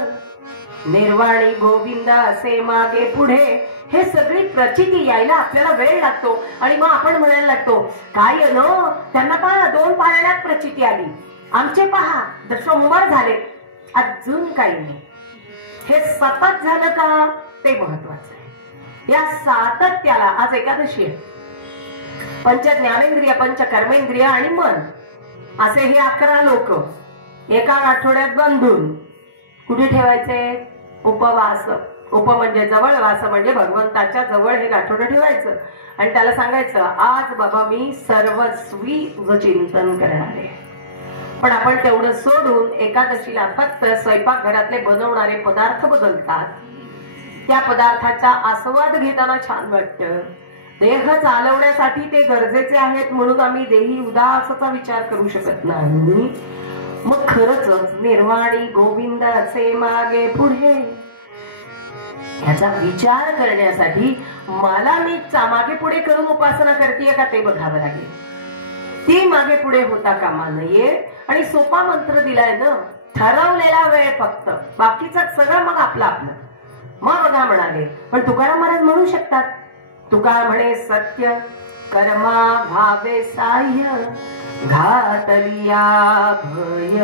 निर्वाणी गोविंद असे मागे पुढे, हे सगळी प्रचिती यायला आपल्याला वेळ लागतो. आणि मग आपण म्हणायला लागतो काय न त्यांना पहा 2 पारण्यात प्रचिती आली, आमचे पहा 100 झाले, अजून काही नाही. हे सतत झालं का ते महत्वाचं आहे. या सातत्याला आज एकादशी आहे. पंच ज्ञानेंद्रिय, पंच कर्मेंद्रिय आणि मन असे हे 11 लोक एका आठवड्यात बांधून कुठे ठेवायचे, उपवास. उप म्हणजे जवळ, वास म्हणजे भगवंताच्या जवळ हे आठवडं ठेवायचं आणि त्याला सांगायचं आज बाबा मी सर्वस्वी तुझं चिंतन करणार आहे. पण आपण तेवढं सोडून एकादशीला फक्त स्वयंपाकघरातले बनवणारे पदार्थ बदलतात. त्या पदार्थाचा आस्वाद घेताना छान वाटतं. देह चालवण्यासाठी ते गरजेचे आहेत म्हणून आम्ही देही उदासाचा विचार करू शकत नाही. मग खरंच निर्वाणी गोविंद असे मागे पुढे ह्याचा विचार करण्यासाठी मला मी मागे पुढे करून उपासना करतेय का ते बघावं लागेल. ती मागे पुढे होता कामा नये. आणि सोपा मंत्र दिलाय ना, ठरवलेला वेळ फक्त, बाकीचं सगळं मग आपलं आपलं. मग बघा म्हणाले. पण तुकाराम महाराज म्हणू शकतात, तुका म्हणे सत्य कर्मा भावे साह्य घातलिया भय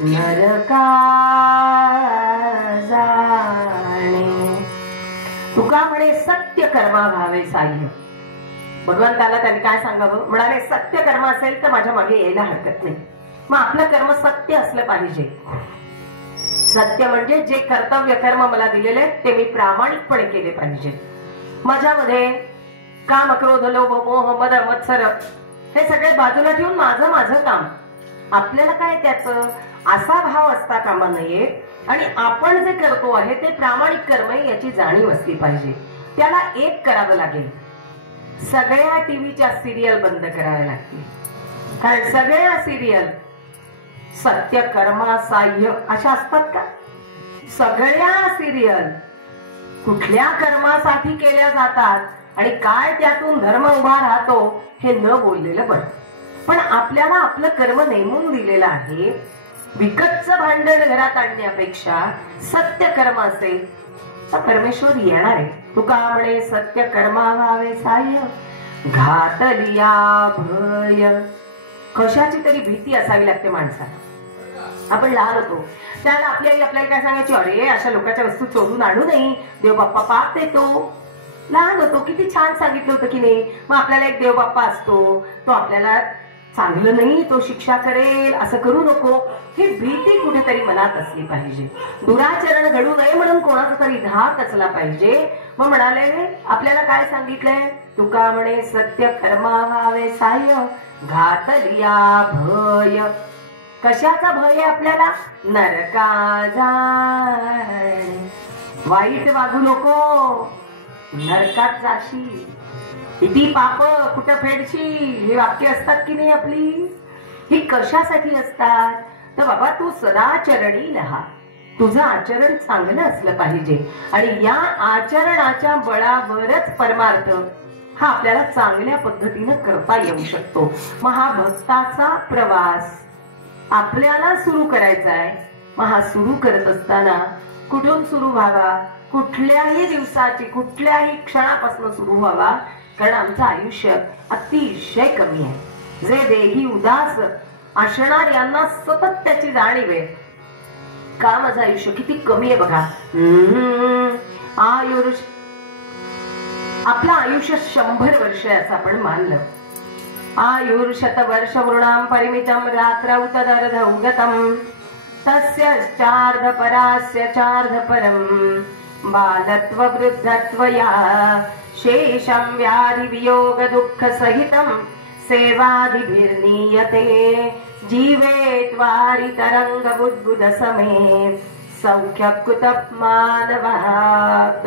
नरका जाणे. तुका म्हणे सत्य कर्मा व्हावे साह्य. भगवंताला त्यांनी काय सांगावं? म्हणाले सत्य कर्म असेल तर माझ्या मागे यायला हरकत नाही. मग आपलं कर्म सत्य असलं पाहिजे. सत्य म्हणजे जे कर्तव्य कर्म मला दिलेले ते मी प्रामाणिकपणे केले पाहिजे. माझ्यामध्ये काम, क्रोध, लोभ, मोह, मद, मत्सर हे सगळे बाजूला ठेवून माझं माझं काम, आपल्याला काय त्याचं, असा भाव असता कामा नये. आणि आपण जे करतो आहे ते प्रामाणिक कर्म याची जाणीव असली पाहिजे. त्याला एक करावं लागेल, सगळ्या टीव्हीच्या सिरियल बंद कराव्या लागतील. कारण सगळ्या सिरियल सत्य कर्मा साह्य अशा असतात का? सगळ्या सिरियल कुठल्या कर्मासाठी केल्या जातात आणि काय त्यातून धर्म उभा राहतो हे न बोललेलं बरं. पण आपल्याला आपलं कर्म नेमून दिलेलं आहे. विकतचं भांडण घरात आणण्यापेक्षा सत्य कर्म असेल तर परमेश्वर येणार आहे. तुका म्हणे सत्य कर्मा व्हावे साह्य घातलिया भय. कशाची तरी भीती असावी लागते माणसाला. आपण लहान होतो त्याला आपली आई आपल्याला काय सांगायची? अरे अशा लोकांच्या वस्तू चोरून आणू नये, देव बाप्पा पाप देतो. लहान होतो, किती छान सांगितलं होतं की नाही. मग आपल्याला एक देव बाप्पा असतो, तो आपल्याला चांगलं नाही, तो शिक्षा करेल, असं करू नको, ही भीती कुठेतरी मनात असली पाहिजे. दुराचरण घडू नये म्हणून कोणाचा तरी धाक असला पाहिजे. मग म्हणाले आपल्याला काय सांगितलंय? तुका म्हणे सत्य कर्मा व्हावे साह्य घातलिया भय. कशाचा भय आहे आपल्याला? नरका जाणे. वाईट वागू नको, नरकात जाशी. किती पाप कुठं फेडशी, हे वाक्य असतात की नाही आपली. ही कशासाठी असतात? तर बाबा तू सदाचरणी राहा, तुझं आचरण चांगलं असलं पाहिजे. आणि या आचरणाच्या बळावरच परमार्थ हा आपल्याला चांगल्या पद्धतीनं करता येऊ शकतो. मग हा भक्ताचा प्रवास आपल्याला सुरू करायचा आहे. मग हा सुरू करत असताना कुठून सुरू व्हावा? कुठल्याही दिवसाची, कुठल्याही क्षणापासून सुरू व्हावा. कारण आमचं आयुष्य अतिशय कमी आहे. जे देही उदास असणार यांना सतत त्याची जाणीव आहे. का माझं आयुष्य किती कमी आहे बघा. आयुष आपलं आयुष्य 100 वर्ष असं आपण मानलं. आयुर्शत वर्ष वृणाम परिमितम रात्रौ तदर्धौगतम तस्य चार्ध परास्य चार्ध परम बालत्व वृद्धत्व या शेषम व्याधि वियोग दुःख सहितम सेवादिभिर्नीयते जीवेत्वारि तरंग बुद्बुद समे सौख्य कुतप मानवात्.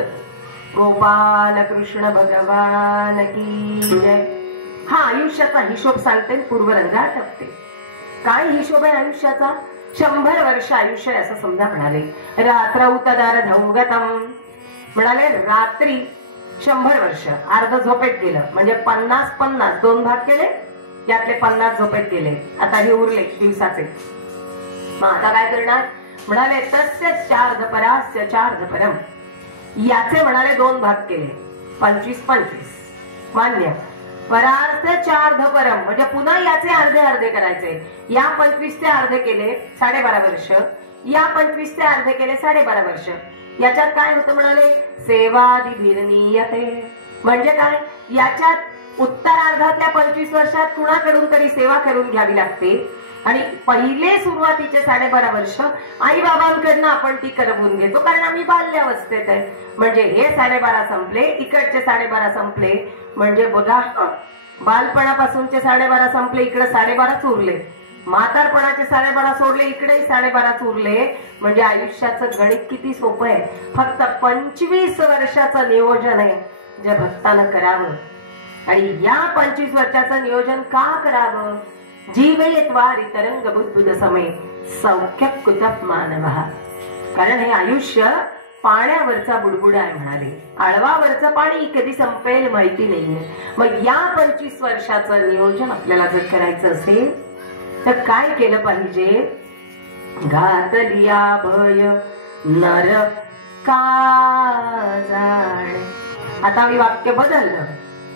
गोपाल कृष्ण भगवान की जय. हा आयुष्याचा हिशोब सांगते, पूर्वरंगात टपते. काय हिशोब आहे आयुष्याचा? 100 वर्ष आयुष्य असं समजा. म्हणाले रात्रौ तदर्धौगतम, म्हणाले रात्री 100 वर्ष, अर्ध झोपेत गेलं म्हणजे 50-50 2 भाग केले, यातले 50 झोपेत गेले. आता हे उरले दिवसाचे. मग आता काय करणार? म्हणाले तस्य चार्ध परास्य चार्ध परम. याचे म्हणाले 2 भाग केले, 25-25 मान्य. परार्थ चार्ध परम म्हणजे पुन्हा याचे अर्धे अर्धे करायचे. या 25 चे अर्धे केले 12.5 वर्ष, या 25 चे अर्धे केले 12.5 वर्ष. याच्यात काय होतं? म्हणाले सेवादिभिर्नीयते. म्हणजे काय? याच्यात उत्तरार्धातल्या 25 वर्षात कुणाकडून तरी सेवा करून घ्यावी लागते. आणि पहिले सुरुवातीचे 12.5 वर्ष आई बाबांकडनं आपण ती करवून घेतो, कारण आम्ही बाल्यावस्थेत आहे. म्हणजे हे 12.5 संपले, इकडचे 12.5 संपले. म्हणजे बघा, बालपणापासूनचे 12.5 संपले, इकडे 12.5 उरले. म्हातारपणाचे 12.5 सोडले, इकडेही 12.5 उरले. म्हणजे आयुष्याचं गणित किती सोपं आहे. फक्त 25 वर्षाचं नियोजन आहे जे भक्तानं करावं. आणि या 25 वर्षाचं नियोजन का करावं? जीवेत्वारि तरंग बुद्बुद समे सौख्य कुतप मानवः. कारण हे आयुष्य पाण्यावरचा बुडबुड आहे. म्हणाले आळवावरचं पाणी कधी संपेल माहिती नाहीये. मग या 25 वर्षाचं नियोजन आपल्याला जर करायचं असेल तर काय केलं पाहिजे? घातलिया भय नरका जाणे. आता मी वाक्य बदललं.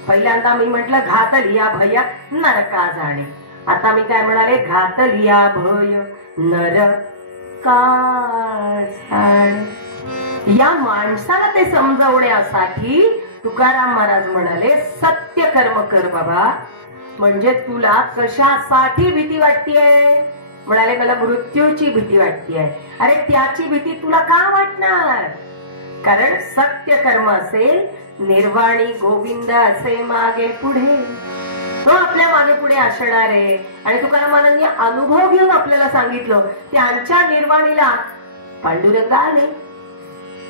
पहिल्यांदा मी म्हटलं घातलिया भय नरका जाणे. आता मी काय म्हणाले, घातलिया भय नर काळ. या माणसाला ते समजवण्यासाठी तुकाराम महाराज म्हणाले, सत्य कर्म कर बाबा. म्हणजे तुला कशासाठी भीती वाटतेय? म्हणाले, मला मृत्यूची भीती वाटतेय. अरे त्याची भीती तुला का वाटणार? कारण सत्य कर्म असेल, निर्वाणी गोविंद असे मागे पुढे, तो आपल्या मागे पुढे असणार आहे. आणि तुकाराम महाराजांनी अनुभव घेऊन आपल्याला सांगितलं, त्यांच्या निर्वाणीला पांडुरंगा आले.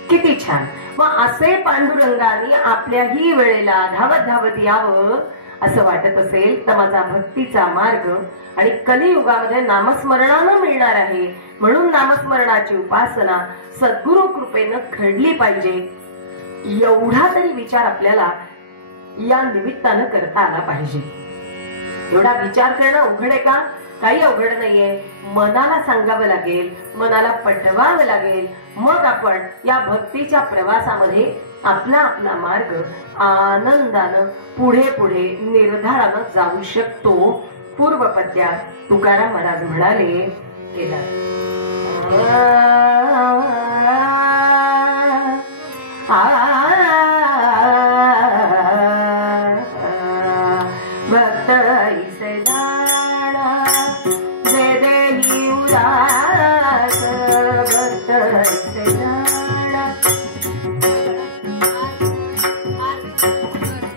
किती छान. मग असे पांडुरंगाने आपल्याही वेळेला धावत धावत यावं असं वाटत असेल तर माझा भक्तीचा मार्ग आणि कलियुगामध्ये नामस्मरणानं मिळणार आहे. म्हणून नामस्मरणाची उपासना सद्गुरु कृपेनं घडली पाहिजे. एवढा तरी विचार आपल्याला या निमित्तानं करता आला पाहिजे. एवढा विचार करणं अवघड आहे का? काही अवघड नाहीये. मनाला सांगावं लागेल, मनाला पटवावं लागेल. मग आपण या भक्तीच्या प्रवासामध्ये आपला आपला मार्ग आनंदानं पुढे पुढे निर्धारानं जाऊ शकतो. पूर्वपद्यात तुकाराम महाराज म्हणाले, भक्त ऐसे जाणा जे देही उदास, भक्त ऐसे जाणा,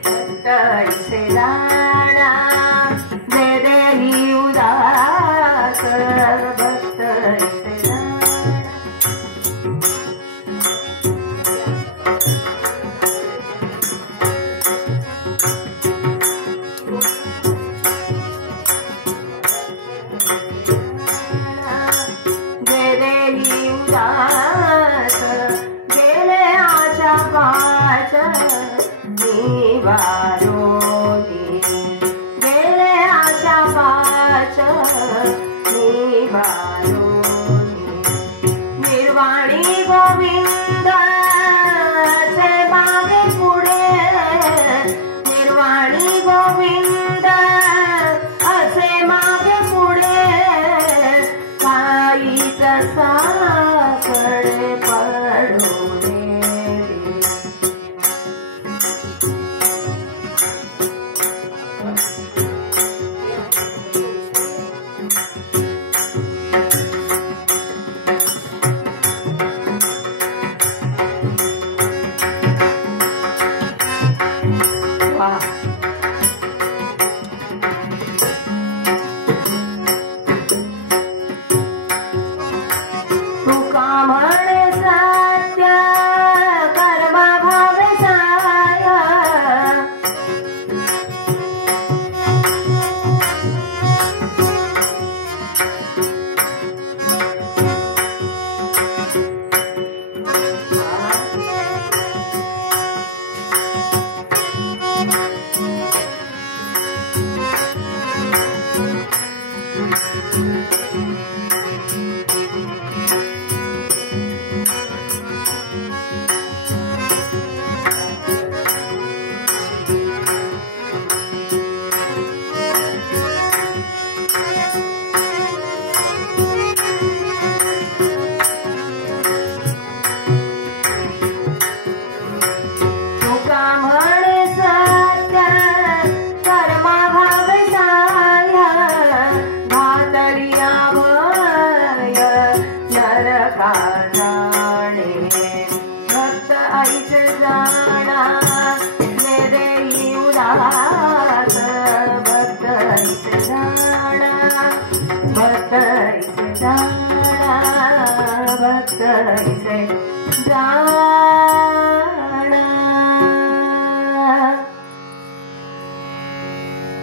भक्त ऐसे जाणा जे देही उदास, भक्त ऐसे गेले आशा पाच निवारोनी, गेले आशा पाच निवारोनी, निर्वाणी गोविंद से मागे पुढे, निर्वाणी गोविंद असे मागे पुढे, काही कसा कडे पडू दे.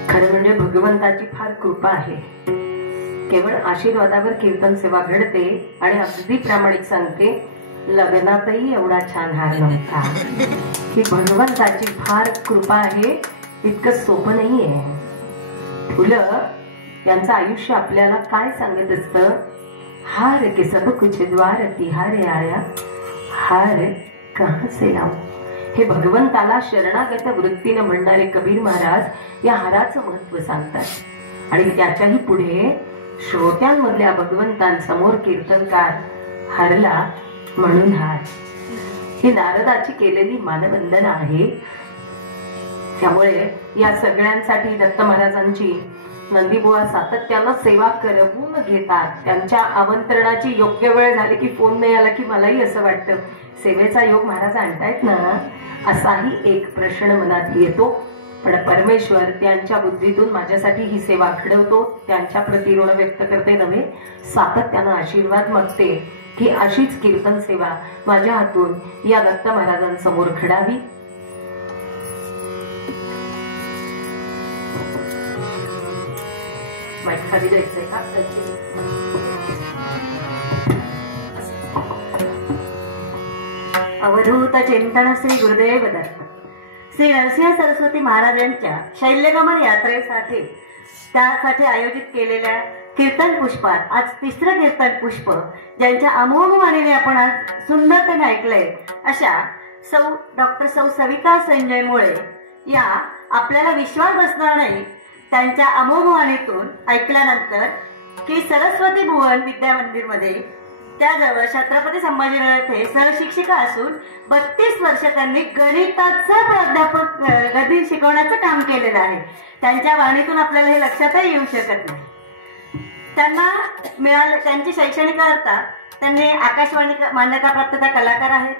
खरं म्हणजे भगवंताची फार कृपा आहे. केवळ आशीर्वादावर कीर्तन सेवा घडते. आणि अगदी प्रामाणिक सांगते, लग्नातही एवढा छान हार नव्हता. ही भगवंताची फार कृपा आहे. इतकं सोपं नाहीये. फुलं यांचं आयुष्य आपल्याला काय सांगत असतं? हार के सब कुछ द्वार तिहारे आया, हार कहां से लाऊं. हे भगवंताला शरणागत वृत्तीने म्हणणारे कबीर महाराज या हाराचं महत्व सांगतात. आणि त्याच्याही पुढे श्रोत्यांमधल्या भगवंतांसमोर कीर्तनकार हरला म्हणून हार. ही नारदाची केलेली मानवंदना आहे. त्यामुळे या सगळ्यांसाठी दत्त महाराजांची नंदीबुवा सातत्यानं सेवा करवून घेतात. त्यांच्या आमंत्रणाची योग्य वेळ झाली की फोन नाही आला की मलाही असं वाटतं सेवेचा योग महाराज आणतायत ना, असाही एक प्रश्न मनात येतो. पण परमेश्वर त्यांच्या बुद्धीतून माझ्यासाठी ही सेवा घडवतो. त्यांच्या प्रति ऋण व्यक्त करते नव्हे, सातत्यानं आशीर्वाद मागते की अशीच कीर्तन सेवा माझ्या हातून या दत्त महाराजांसमोर घडावी. माईक खाली द्यायचंय का? अवधूत चिंतन श्री गुरुदेव दत्त. श्री नरसिंह सरस्वती महाराजांच्या शैल्यगमन यात्रेसाठी त्यासाठी आयोजित केलेल्या कीर्तन पुष्पात आज तिसरं कीर्तन पुष्प ज्यांच्या अमोघ वाणीने आपण आज सुंदरतेने ऐकलंय अशा डॉक्टर सौ सविता संजय मुळे या आपल्याला विश्वास बसणार नाही त्यांच्या अमोघ वाणीतून ऐकल्यानंतर की सरस्वती भुवन विद्या मंदिर मध्ये त्याजवळ छत्रपती संभाजीनगर येथे सहशिक्षिका असून 32 वर्ष त्यांनी गणिताचं प्राध्यापक गणित शिकवण्याचं काम केलेलं आहे. त्यांच्या वाणीतून आपल्याला हे लक्षातही येऊ शकत नाही. त्यांना मिळाले त्यांची शैक्षणिक अर्था त्यांनी आकाशवाणी मान्यताप्राप्त कलाकार आहेत,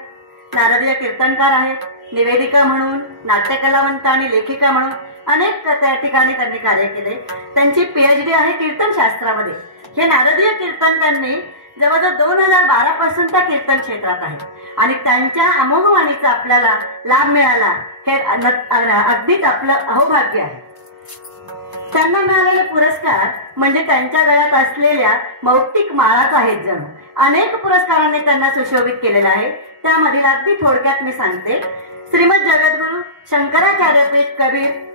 नारदीय कीर्तनकार आहेत, निवेदिका म्हणून, नाट्यकलावंत आणि लेखिका म्हणून अनेक त्या ठिकाणी त्यांनी कार्य केले. त्यांची PhD आहे कीर्तनशास्त्रामध्ये. हे नारदीय कीर्तन त्यांनी जवळजवळ 2012 पासून त्या कीर्तन क्षेत्रात आहे आणि त्यांच्या अमोघ वाणीचा आपल्याला लाभ मिळाला हे अगदीच आपलं अहोभाग्य आहे. त्यांना मिळालेले पुरस्कार म्हणजे त्यांच्या गळ्यात असलेल्या मौक्तिक माळाच आहेत. जणू अनेक पुरस्कारांनी त्यांना सुशोभित केलेलं आहे. त्यामधील अगदी थोडक्यात मी सांगते. श्रीमद जगद्गुरु शंकराचार्य पीठ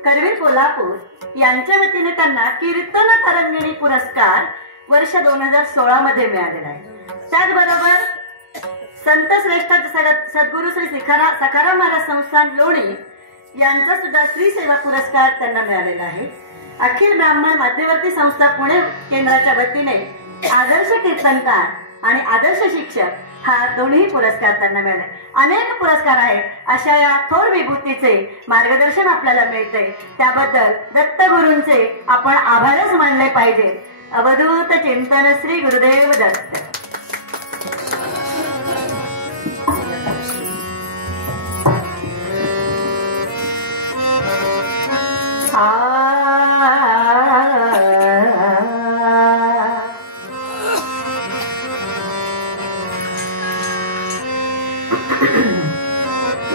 करवीर कोल्हापूर यांच्या वतीने त्यांना कीर्तन तरंगिणी पुरस्कार वर्ष 2016 मध्ये मिळालेला आहे. त्याचबरोबर संत श्रेष्ठ सद्गुरु श्री सखाराम महाराज संस्थान लोणी यांचा सुद्धा श्री सेवा पुरस्कार त्यांना मिळालेला आहे. अखिल ब्राह्मण मध्यवर्ती संस्था पुणे केंद्राच्या वतीने आदर्श कीर्तनकार आणि आदर्श शिक्षक हा दोन्ही पुरस्कार त्यांना मिळाले. अनेक पुरस्कार आहेत. अशा या थोर विभूतीचे मार्गदर्शन आपल्याला मिळते. त्याबद्दल दत्तगुरूंचे आपण आभारच मानले पाहिजे. अवधूत चिंतन श्री गुरुदेव दत्त.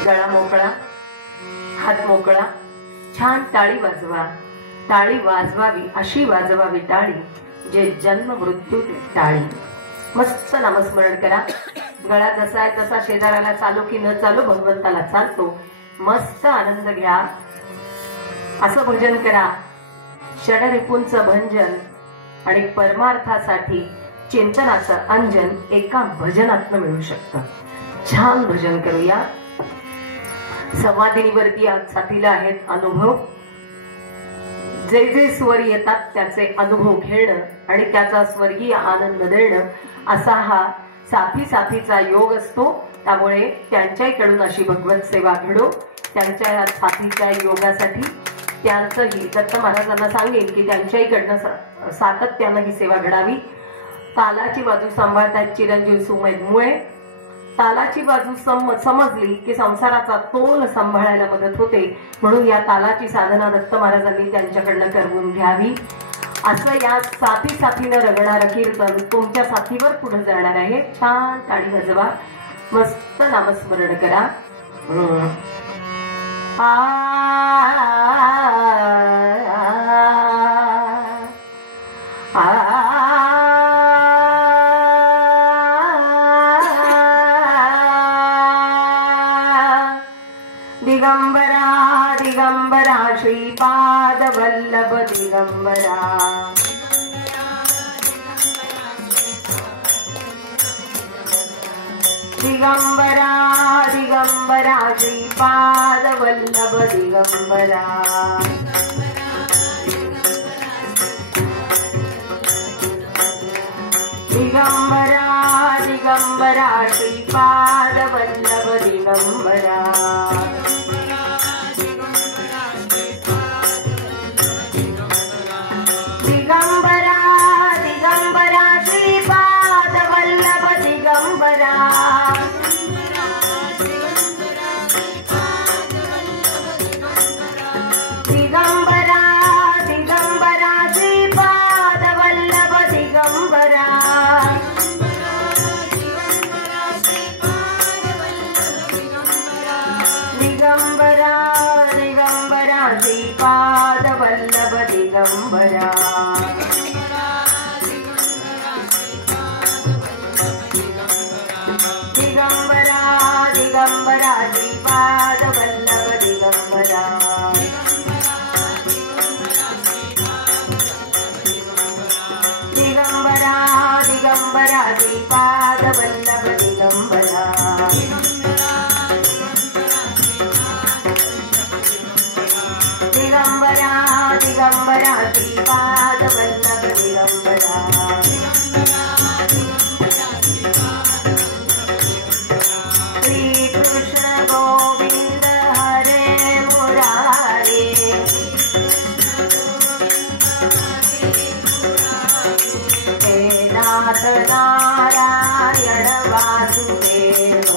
गळा मोकळा, हात मोकळा, छान टाळी वाजवा. टाळी वाजवावी अशी वाजवावी टाळी जे जन्म मृत्यू टाळी. मस्त नामस्मरण करा. गळा जसा आहे तसा शेजाऱ्याला चालू की न चालू भगवंताला चालतो. मस्त आनंद घ्या. असं भजन करा. षडरिपूंचं भंजन आणि परमार्थासाठी चिंतनाचं अंजन एका भजनातनं मिळू शकतं. छान भजन करूया. संवादिनीवरती आज साथीला आहेत अनुभव. जे जे स्वर येतात त्याचे अनुभव घेणं आणि त्याचा स्वर्गीय आनंद देणं असा हा साथीचा योग असतो. त्यामुळे त्यांच्याकडून अशी भगवत सेवा घडो. त्यांच्या या साथीच्या योगासाठी त्यांचंही दत्त महाराजांना सांगेल की त्यांच्याहीकडनं सातत्यानं ही सेवा घडावी. तालाची बाजू सांभाळतात चिरंजीव सुमेध मुळे. तालाची बाजू समजली की संसाराचा तोल सांभाळायला मदत होते. म्हणून या तालाची साधना दत्त महाराजांनी त्यांच्याकडनं करवून घ्यावी. असं या साथीनं रगणारं कीर्तन तुमच्या साथीवर पुढे जाणार आहे. छान टाळी वाजवा. मस्त नामस्मरण करा. दिगंबरा दिगंबरा श्रीपाद वल्लभ दिगंबरा. दिगंबरा दिगंबरा श्रीपाद वल्लभ दिगंबरा. दिगंबरा दिगंबरा श्रीपाद वल्लभ दिगंबरा दिगंबरा दिगंबरा श्रीपाद वल्लभ दिगंबरा दिगंबरा दिगंबरा श्रीपाद वल्लभ दिगंबरा दिगंबरा दिगंबरा श्रीपाद वल्लभ दिगंबरा दिगंबरा दिगंबरा श्रीपाद वल्लभ दिगंबरा दिगंबरा दिगंबरा श्रीपाद वल्लभ दिगंबरा दिगंबरा दिगंबरा श्रीपाद वल्लभ दिगंबरा श्री कृष्ण गोविंद हरे मुरारी हे नाथ नारायण वासुदेव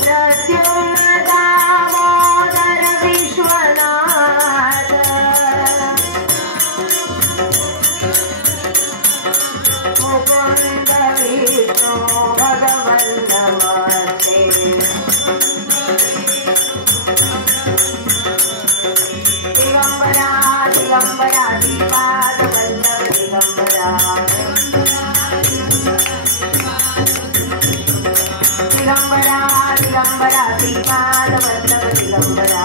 प्रद्युम्न दामोदर विश्वनाथ मुकुंद विष्णु भगवन् नमस्ते दिगंबरा दिगंबरा श्रीपाद वल्लभ दिगंबरा दिगंबरा दिगंबरा श्रीपाद वल्लभ दिगंबरा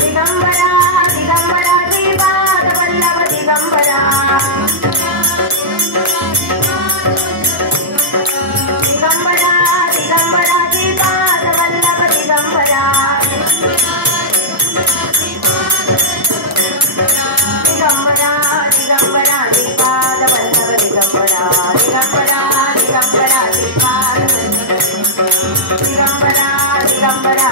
दिगंबरा दिगंबरा श्रीपाद वल्लभ दिगंबरा दिगंबरा दिगंबरा श्रीपाद वल्लभ दिगंबरा दिगंबरा दिगंबरा श्रीपाद वल्लभ दिगंबरा दिगंबरा दिगंबरा श्रीपाद दिगंबरा दिगंबरा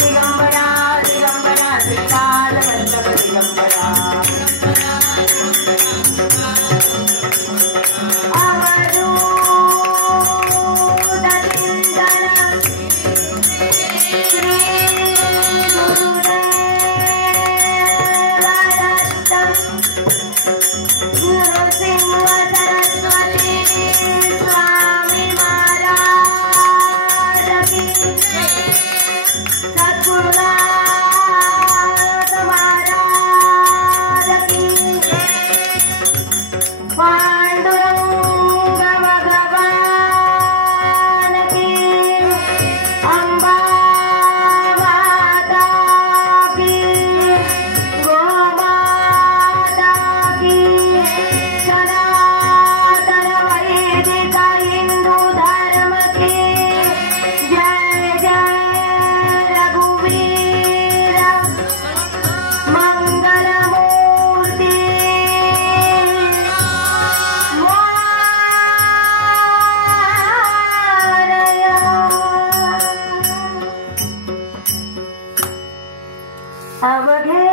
दिगंबरा दिगंबरा श्रीपाद वल्लभ दिगंबरा अवधूत चिंतन श्री नृसिंह सरस्वती स्वामी महाराज की सद्गुरुनाथ महाराज की पांडुरंग भगवान की अंबा माता की गो माता की सनातन वैदिक हिंदू धर्म की जय जय रघुवीर मंगल मूर्ति अवघे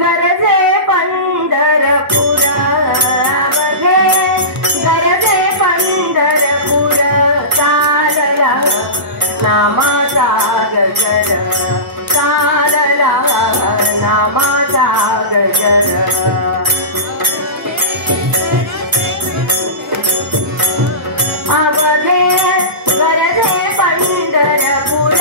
गरजे पंढरपूर अवघे गरजे पंढरपूर चालला नामाचा गजर चालला नामाचा गजर अवघे गरजे पंढरपूर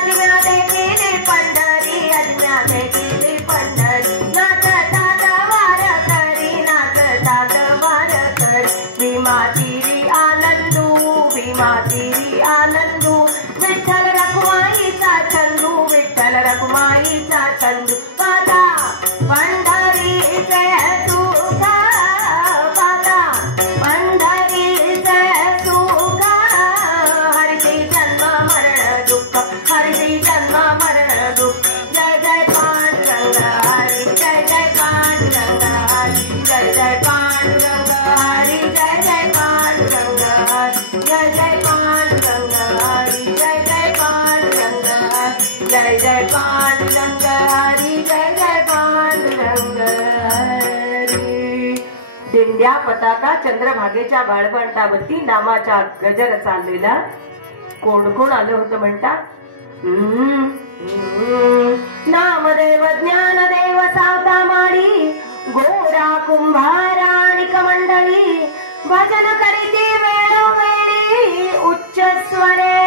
अज्ञाते केली पंढरी अज्ञाते केली पंढरी नाचतात वार करी नाचतात वार करी भीमातिरी आनंदू भीमातिरी आनंदू विठ्ठल रखुमाईचा चंदू विठ्ठल रखुमाईचा चंदू पादा पंढरीचे सुख पादा पंढरीचे सुख हरती जन्म मरण या पताका चंद्रभागेच्या बाळवंटावरती नामाच्या गजर चाललेला कोण कोण आलं होतं म्हणता? नामदेव ज्ञानदेव सावता माडी गोरा कुंभाराणिक मंडळी भजन करीती वेळोवेळी उच्च स्वरे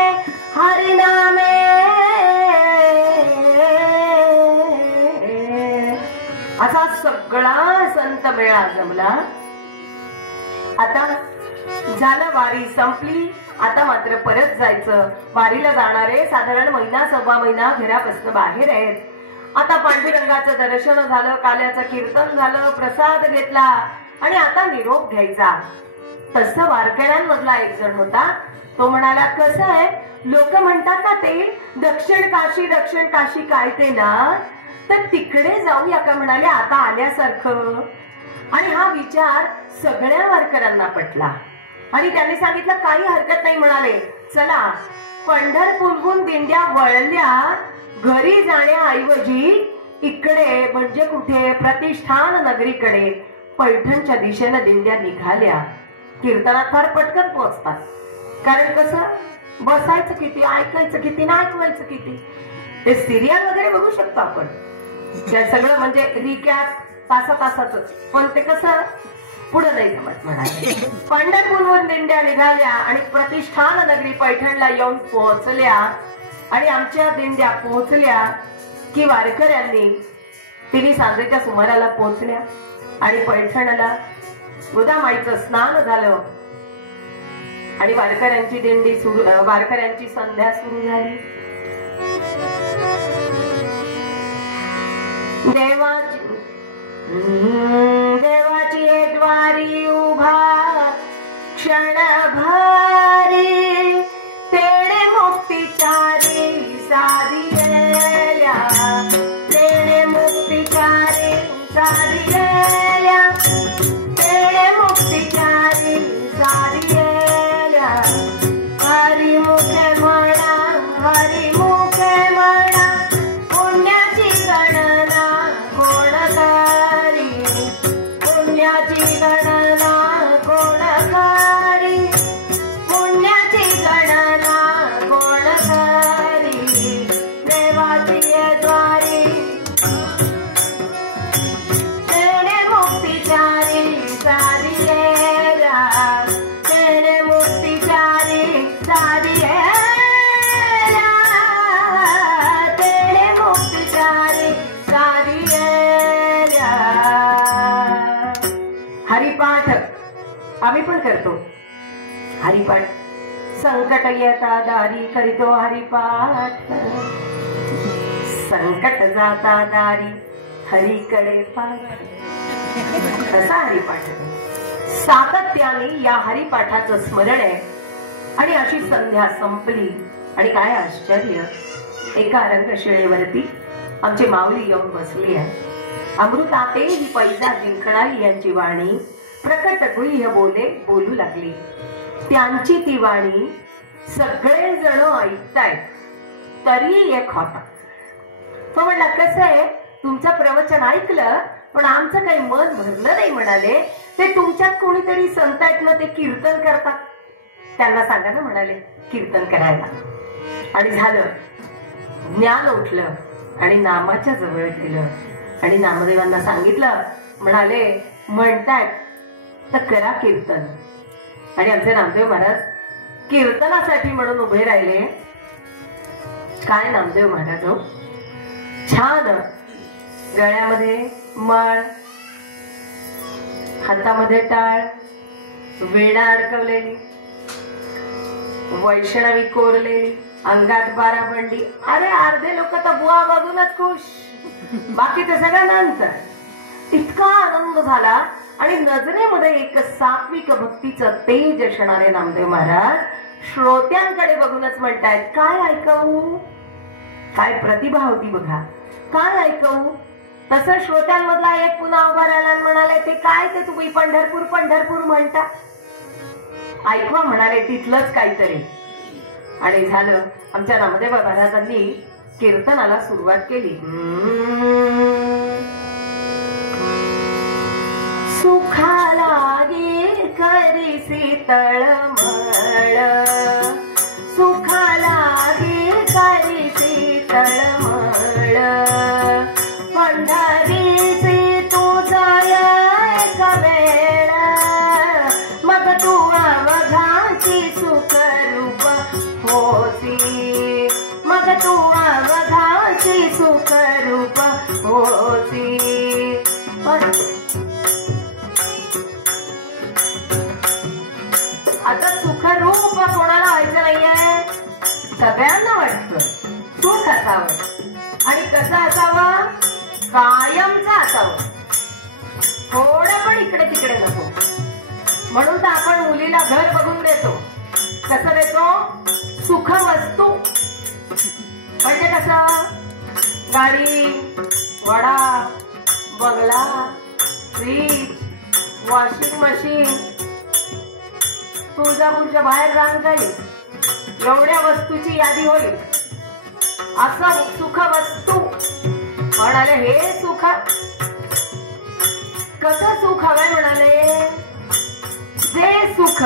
हरिनामे. असा सगळा संत मेळा जमला. आता झालं, वारी संपली. आता मात्र परत जायचं. वारीला जाणारे साधारण महिना सव्वा महिना घरापासून बाहेर आहेत. आता पांडुरंगाचं दर्शन झालं, काल्याचं कीर्तन झालं, प्रसाद घेतला आणि आता निरोप घ्यायचा. तसं वारकऱ्यांमधला एक जण होता. तो म्हणाला, कसं आहे, लोक म्हणतात ना ते दक्षिण काशी काय ते ना, तर तिकडे जाऊया का म्हणाले आता आल्यासारखं. आणि हा विचार सगळ्या वारकऱ्यांना पटला आणि त्यांनी सांगितलं काही हरकत नाही. म्हणाले चला, पंढरपूरहून दिंड्या वळल्या, घरी जाण्याऐवजी इकडे म्हणजे कुठे प्रतिष्ठान नगरीकडे पैठणच्या दिशेनं दिंड्या निघाल्या. कीर्तनात फार पटकन पोहोचतात. कारण कसं, बसायचं किती, ऐकायचं किती ना ऐकवायचं किती. ते सिरियल वगैरे बघू शकतो आपण, त्या सगळं म्हणजे रिकॅप तासाचं. पण ते कसं पुढे नाही जमत. म्हणाले पंढरपूरहून दिंड्या निघाल्या आणि प्रतिष्ठान नगरी पैठणला येऊन पोहोचल्या. आणि आमच्या दिंड्या पोहोचल्या की वारकऱ्यांनी तिन्ही सांजेच्या सुमाराला पोहोचल्या आणि पैठणला गोदामाईचं स्नान झालं आणि वारकऱ्यांची दिंडी सुरू, वारकऱ्यांची संध्या सुरू झाली. देवाची द्वारी उभा क्षणभारी तेणे मुक्तिचारी साधिया, तेणे मुक्तिचारी साधिया, तेणे मुक्तिचारी साधिया. हरी मुखे म्हणा, हरी मुखे म्हणा, पुण्याची गणना कोण करी, पुण्याची गणना कोण करी, पुण्याची गणना कोण करी. देवाची द्वारी तेणे मुक्तिचारी साधिया, तेणे मुक्तिचारी साधिया, तेणे मुक्तिचारी साधिया. हरिपाठ आम्ही पण करतो. हरिपाठ संकट येता दारी करीतो हरिपाठ, संकट जाता दारी हरीकडे पाठ. कसा हरिपाठ सातत्याने या हरिपाठाचं स्मरण आहे. आणि अशी संध्या संपली आणि काय आश्चर्य, एका रंगशिळेवरती आमची माऊली येऊन बसली आहे. अमृताते ही पैजा जिंकणारी यांची वाणी प्रकट गुह्य बोले बोलू लागली. त्यांची ती वाणी सगळे जण ऐकतायत तरी एक होता. तो म्हणला, कसं आहे, तुमचं प्रवचन ऐकलं पण आमचं काही मन भरलं नाही. म्हणाले ते तुमच्यात कोणीतरी संत आहेत ना, ते कीर्तन करतात, त्यांना सांगा ना म्हणाले कीर्तन करायला. आणि झालं, ज्ञान उठलं आणि नामाच्या जवळ गेलं आणि नामदेवांना सांगितलं. म्हणाले म्हणतायत तर करा कीर्तन. आणि आमचे नामदेव महाराज कीर्तनासाठी म्हणून उभे राहिले. काय नामदेव महाराज हो, छान गळ्यामध्ये माळ, हातामध्ये टाळ, वेणा अडकवलेली, वैष्णवी कोरलेली, अंगात बाराबंडी. अरे अर्धे लोक तर बुवा बघूनच खुश, बाकीचं सगळं नंतर. इतका आनंद झाला आणि नजरेमध्ये एक सात्विक भक्तीचं तेज असणारे नामदेव महाराज श्रोत्यांकडे बघूनच म्हणतायत, काय ऐकवू. काय प्रतिभा होती बघा, काय ऐकवू. तसं श्रोत्यांमधला एक पुन्हा उभा राहिला म्हणाले, ते काय ते तुम्ही पंढरपूर पंढरपूर म्हणता, ऐकवा म्हणाले तिथलंच काहीतरी. आणि झालं, आमच्या नामदेव महाराजांनी कीर्तनाला सुरुवात केली. सुखालागी करीसी तळमळ, सुखालागी करीसी तळमळ, पंढरीसी तू जाय एक वेळ, मग तू अवघाची सुखरूप होसी, मग तू अवघाची सुखरूप होसी. आता सुखरूप कोणाला व्हायचं नाहीये, सगळ्यांना वाटतं सुख असावं आणि कसं असावं, कायमचं असावं, थोडं पण इकडे तिकडे नको. म्हणून तर आपण मुलीला घर बघून देतो. कसं देतो, सुख वस्तू. म्हणजे कसं, गाडी, वडा, बंगला, फ्रीज, वॉशिंग मशीन, तुळजापूरच्या बाहेर रांग जाईल, एवढ्या वस्तूची यादी होईल. असं सुख वस्तू म्हणाले. हे सुख कसं सुख हवंय म्हणाले, जे सुख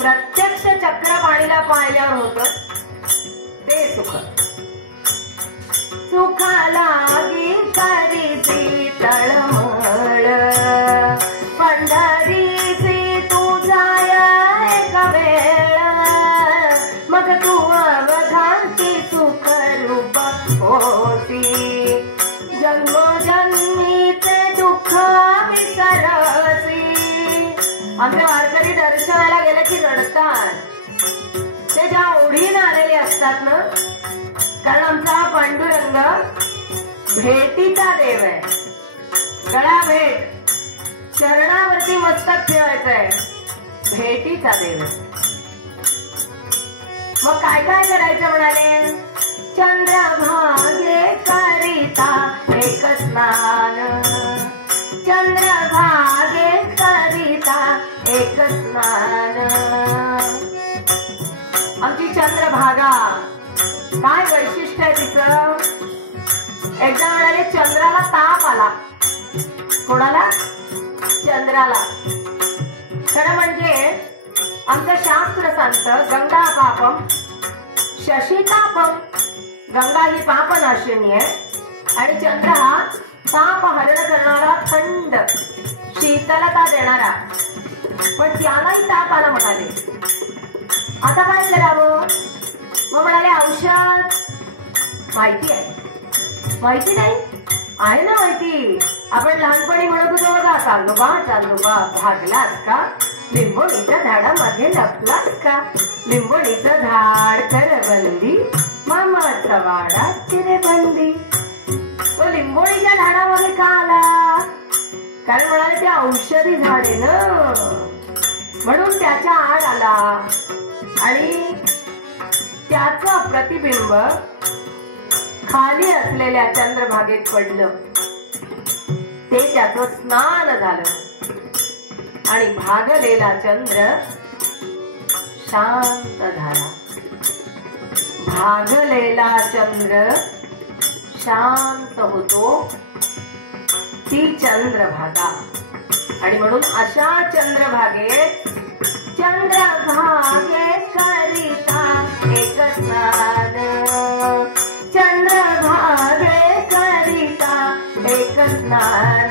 प्रत्यक्ष चक्रपाणीला पाहिल्यावर होत ते सुख. सुखालागी करीसी तळमळ, पंढरीसी तू जाय एक वेळ, मग तू अवघाची सुखरूप होती. जन्मोजन्मीचे दुःख विसरसी. आमचे वारकरी दर्शनाला गेले की रडतात. ते ज्या ओढीने आलेले असतात ना, कारण आमचा हा पांडुरंग भेटीचा देव आहे. गळा भेट, चरणावरती मस्तक ठेवायचंय, भेटीचा देव आहे. मग काय काय करायचं म्हणाले, चंद्रभागे करिता एक स्नान, चंद्रभागे करिता एक स्नान. आमची चंद्रभागा काय वैशिष्ट्य आहे तिचं. एकदा म्हणाले चंद्राला ताप आला. कोणाला, चंद्राला. खरं म्हणजे आमचं शास्त्र सांगतं, गंगा पापम शशितापम. गंगा ही पापनाशिनी आहे आणि चंद्र हा ताप हरण करणारा, थंड शीतलता देणारा. पण त्यालाही ताप आला म्हणाले. आता काय करावं, मग म्हणाले औषध माहिती आहे. माहिती नाही आहे ना, माहिती. आपण लहानपणी म्हणत होतो बघा, चाललो बा भागलास का, लिंबोणीच्या झाडामध्ये लपलास का, लिंबोणीचं झाड करवंदी, मामाचा वाडा चिरेबंदी. तो लिंबोणीच्या झाडामध्ये का आला, कारण म्हणाले ते औषधी झाड आहे ना, म्हणून त्याच्या आड आला आणि त्याचं प्रतिबिंब खाली असलेल्या चंद्रभागेत पडलं. ते त्याचं स्नान झालं आणि भागलेला चंद्र शांत झाला. भागलेला चंद्र शांत होतो, ती चंद्रभागा. आणि म्हणून अशा चंद्रभागेत, चंद्रभागे करिता एक स्नान, चंद्रभागे करिता एक स्नान.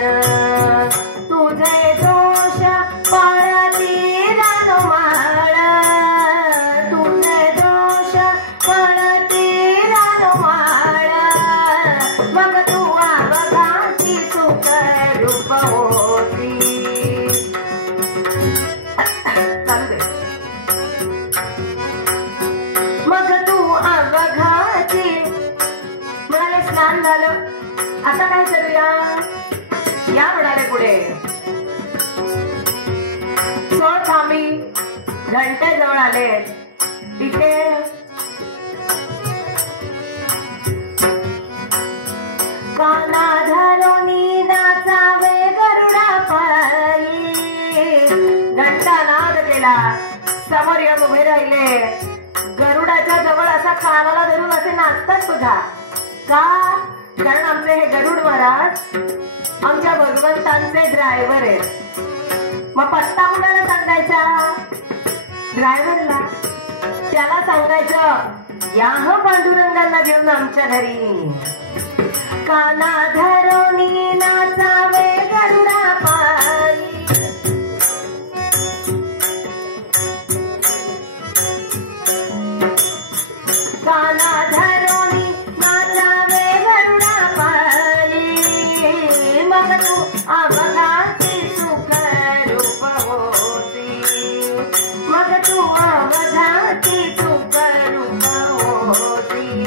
तुझे दोष पळती रानमाळ, तुझे दोष पळती रानमाळ, मग तू अवघाची सुखरूप होती. मग तू अवघाची. म्हणाले स्नान झालं, आता काय करूया, या म्हणाले पुढे. सोळ थांबी घंटे जवळ आले. तिथे काना धरोनी नाचावे गरुडा पायी. घंटा नाद केला. समोर येऊन उभे राहिले. गरुडाच्या जवळ असा कानाला धरून असे नाचतात बघा. का, कारण आमचे हे गरुड महाराज आमच्या भगवंतांचे ड्रायव्हर आहेत. मग पत्ता कुणाला सांगायचा? ड्रायव्हरला. त्याला सांगायचं या ह पांडुरंगांना घेऊन आमच्या घरी. काना धरोनी नाचावे गरुडा पायी. काना धरोनी नाचावे गरुडा पायी. मग तू अवघाची सुख रूप होती. मग तू अवघाची सुख रूप होती.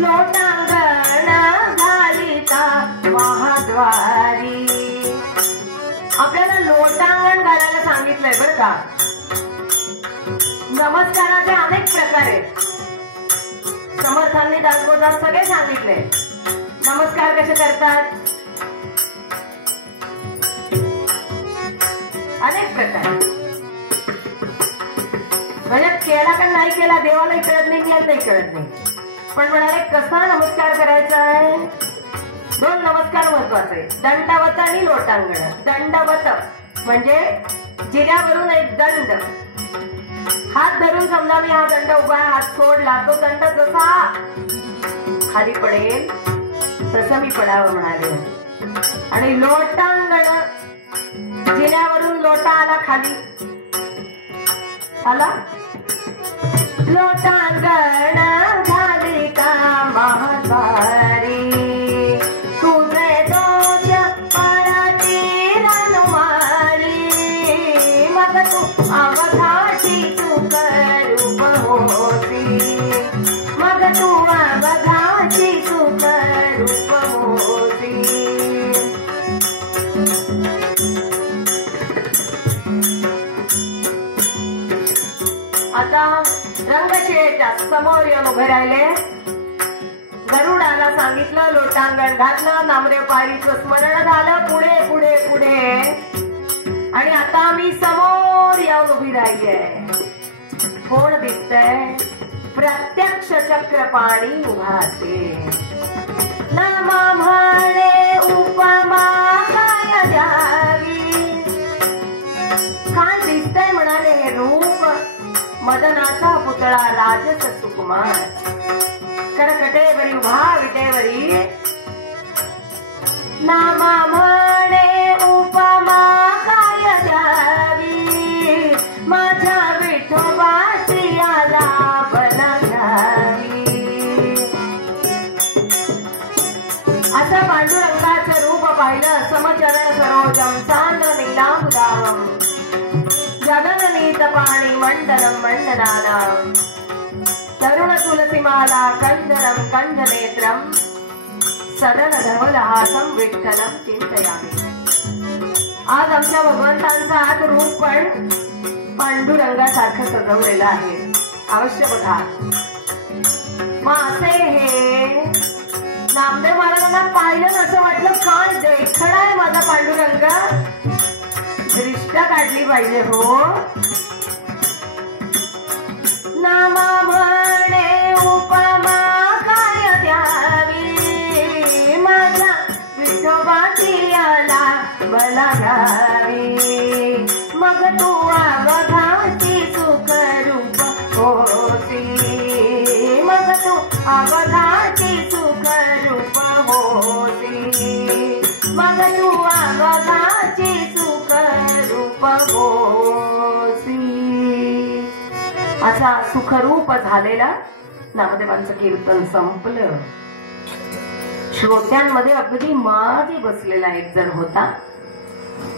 लोटांगण घालिता महाद्वारी. आपल्याला लोटांगण घालायला सांगितलंय बरं का. नमस्काराचे अनेक प्रकार आहेत. समर्थांनी दासबोधात सगळे सांगितले. नमस्कार कसे करतात? अनेक प्रकार. म्हणजे केला का नाही केला देवालाही कळत नाही, नाही कळत नाही. पण म्हणाले कसा नमस्कार करायचा आहे? दोन नमस्कार महत्वाचे, दंडवत आणि लोटांगण. दंडवत म्हणजे जिऱ्यावरून एक दंड. हात धरून समजा मी हा दंड उभा, हात सोडला, तो दंड जसा खाली पडेल तसं मी पडावं म्हणाले. आणि लोटांगण जिऱ्यावरून लोटा आला खाली आला. लोटांगण घाली का महाद्वारी. तुझे दोष पराती रनुमारी. मग तू अवघाची सुख रूप होती. मग तू अवघाची सुख रूप होती. आता रंगशिळेच्या समोर येऊन उभे राहिले. गरुडाला सांगितलं, लोटांगण घातलं, नामदेव पायरीचं स्मरण झालं. पुढे पुढे पुढे. आणि आता मी समोर येऊन उभी राहिली. कोण दिसतंय? प्रत्यक्ष चक्रपाणी उभा असे. नामा म्हणे उपमा काय द्यावी. काय दिसतंय म्हणाले हे रूप? मदनाचा पुतळा राजस सुकुमार. करकटेवरी उभा विटेवरी. नामा म्हणे उपमा काय द्यावी. माझ्या विठोबाची आला बनघावी. असं पांडुरंगाचं रूप पाहिलं. समचरण सरोजम चांद्र नीलांबुदावम. जगननीत पाणी मंडलम मंडनानाम. तरुण तुलसीमाला कंदरम कंदनेत्रम. सदन धवलहासम विठ्ठलम चिंतयामि. आज आमच्या भगवंतांचं हात रूप पण पांडुरंगासारखं सजवलेलं आहे. अवश्य बघा. मग असे हे नामदेव महाराजांना पाहिलं असं वाटलं काय देखणा आहे माझा पांडुरंग. दृष्ट काढली पाहिजे हो. नामा म्हणे उपमा काय द्यावी. माझ्या विठोबाची आला मला घावी. मग तू अवघाची सुख रूप होती. मग तू अवघाची सुख रूप होती. मग तू अवघाची सुख रूप होती. असा सुखरूप झालेला नामदेवांचं कीर्तन संपलं. श्रोत्यांमध्ये अगदी मागे बसलेला एक जण होता.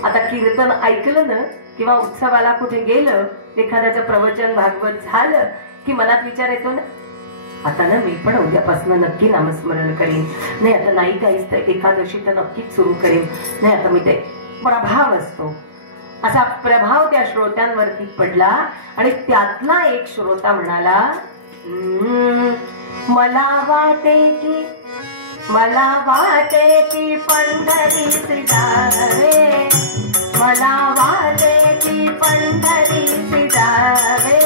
आता कीर्तन ऐकलं ना किंवा उत्सवाला कुठे गेलं, एखाद्याचं प्रवचन भागवत झालं की मनात विचार येतो ना, आता ना मी पण उद्यापासून नक्की नामस्मरण करेन. नाही आता नाही काहीच तर एकादशी तर नक्कीच सुरू करेन. नाही आता मी ते प्रभाव असतो. असा प्रभाव त्या श्रोत्यांवरती पडला. आणि त्यातला एक श्रोता म्हणाला, मला वाटे की पंढरी जावे. मला वाटे की पंढरी जावे.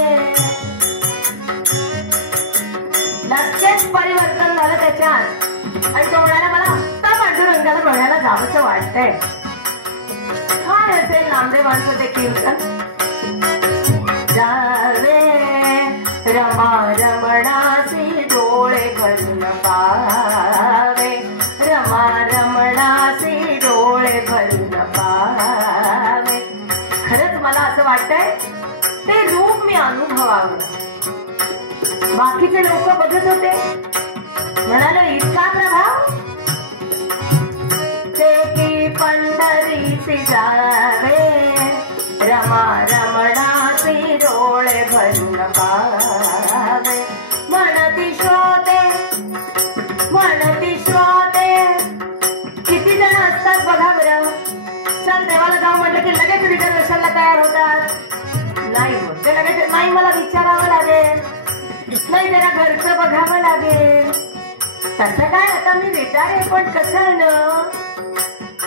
आणि तो म्हणाला मला आत्ता पांडुरंगाला बघायला जावंसं वाटतंय. काय असेल नामदेवांचं ते कीर्तन. जावे रमा रमणासी डोळे भरून पावे, रमा रमणासी डोळे भरून पावे. खरंच मला असं वाटतंय ते रूप मी अनुभवावं. बाकीचे लोक बघत होते, म्हणाले इतका प्रभाव. ते की पंढरीचे जावे रमा रमणाचे डोळे भरून पावे. म्हणती श्रोते किती जण असतात बघा बरं. चल देवाला जाऊ म्हटलं की लगेच रिझर्वेशनला तयार होतात. नाही होत ते लगेच. नाही मला विचारावं लागेल, नाही जरा घरचं बघावं लागेल. तसं काय आता मी रिटायर आहे, पण कसं आहे ना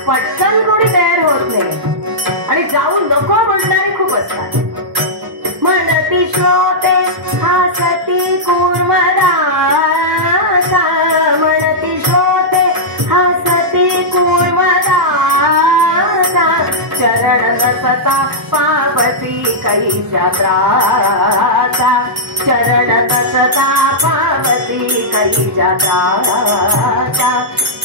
पटकन कोणी तयार होत नाही आणि जाऊ नको म्हणणारे खूप असतात. म्हणती श्रोते हासती कुर्मदासा, म्हणती श्रोते हासती कुर्मदासा. चरण नसता पावती कैच्या त्रासा, चरण नसता पावती कैच्या त्रासा,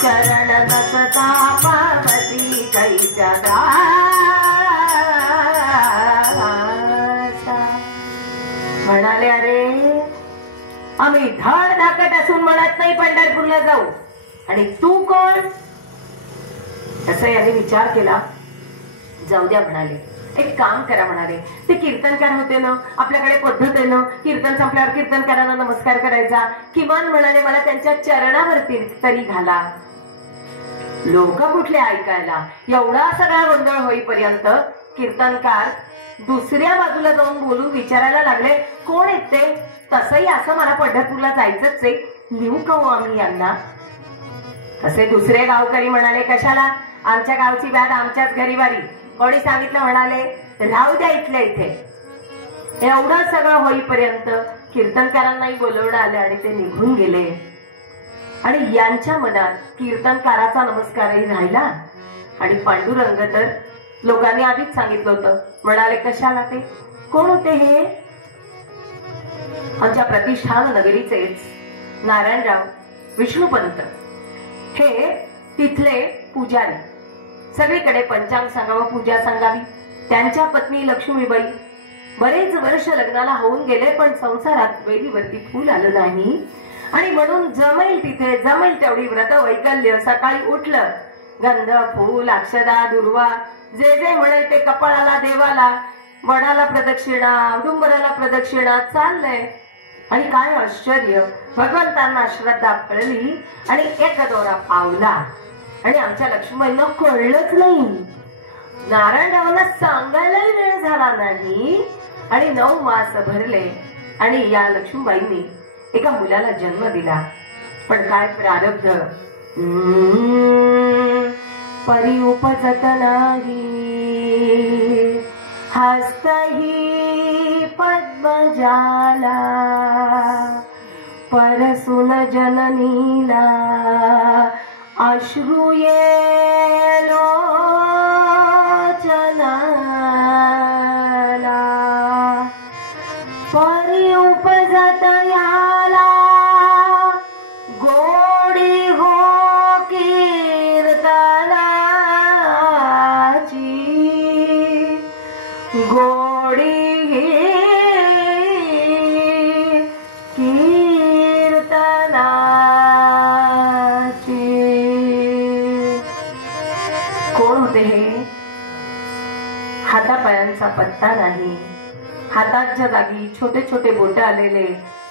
चरण नसता पावती कैच्या त्रासा. म्हणाले अरे आम्ही धड धाकट असून म्हणत नाही पंढरपूरला जाऊ, आणि तू कोण. असं याने विचार केला. जाऊ द्या म्हणाले, एक काम करा म्हणाले. ते कीर्तनकार होते ना, आपल्याकडे पद्धत आहे ना कीर्तन संपल्यावर कीर्तनकारांना नमस्कार करायचा. किमान म्हणाले मला त्यांच्या चरणावरती तरी घाला. लोक कुठले ऐकायला. एवढा सगळा गोंधळ होईपर्यंत कीर्तनकार दुसऱ्या बाजूला जाऊन बोलून विचारायला लागले कोण आहेत ते. तसंही असं मला पंढरपूरला जायचंच आहे, लिहू का हो आम्ही यांना. तसे दुसरे गावकरी म्हणाले कशाला, आमच्या गावची व्याध आमच्याच घरी वारी. कोणी सांगितलं म्हणाले राहू द्या इथल्या इथे. एवढं सगळं होईपर्यंत कीर्तनकारांनाही बोलवणं आलं आणि ते निघून गेले. आणि यांच्या मनात कीर्तनकाराचा नमस्कारही राहिला. आणि पांडुरंग तर लोकांनी आधीच सांगितलं होतं. म्हणाले कशाला ते. कोण होते हे. आमच्या प्रतिष्ठान नगरीचेच नारायणराव विष्णुपंत हे तिथले पुजारी. सगळीकडे पंचांग सांगावं, पूजा सांगावी. त्यांच्या पत्नी लक्ष्मीबाई बरेच वर्ष लग्नाला होऊन गेले, पण संसारात वेलीवरती फूल आलं नाही. आणि म्हणून जमेल तिथे जमेल तेवढी व्रत वैकल्य. सकाळी उठलं गंध फूल अक्षदा दुर्वा जे जे म्हणेल ते कपाळाला देवाला, वडाला प्रदक्षिणा, औदुंबराला प्रदक्षिणा चाललंय. आणि काय आश्चर्य, भगवंतांना श्रद्धा पडली आणि एक दोरा पावला. आणि आमच्या लक्ष्मीबाईंना कळलंच नाही. नारायणरावांना सांगायलाही वेळ झाला नाही. आणि 9 मास भरले आणि या लक्ष्मीबाईंनी एका मुलाला जन्म दिला. पण काय प्रारब्ध. परी उपजत नाही हस्तही पद्मजाला, परसुन जननीला अश्रू ये लोचनाला. परी उपजत याला गोडी हो कीर्तनाची, गोडी कोण होते हे. हातापायांचा पत्ता नाही. हातांच्या जागी छोटे छोटे बोट आलेले,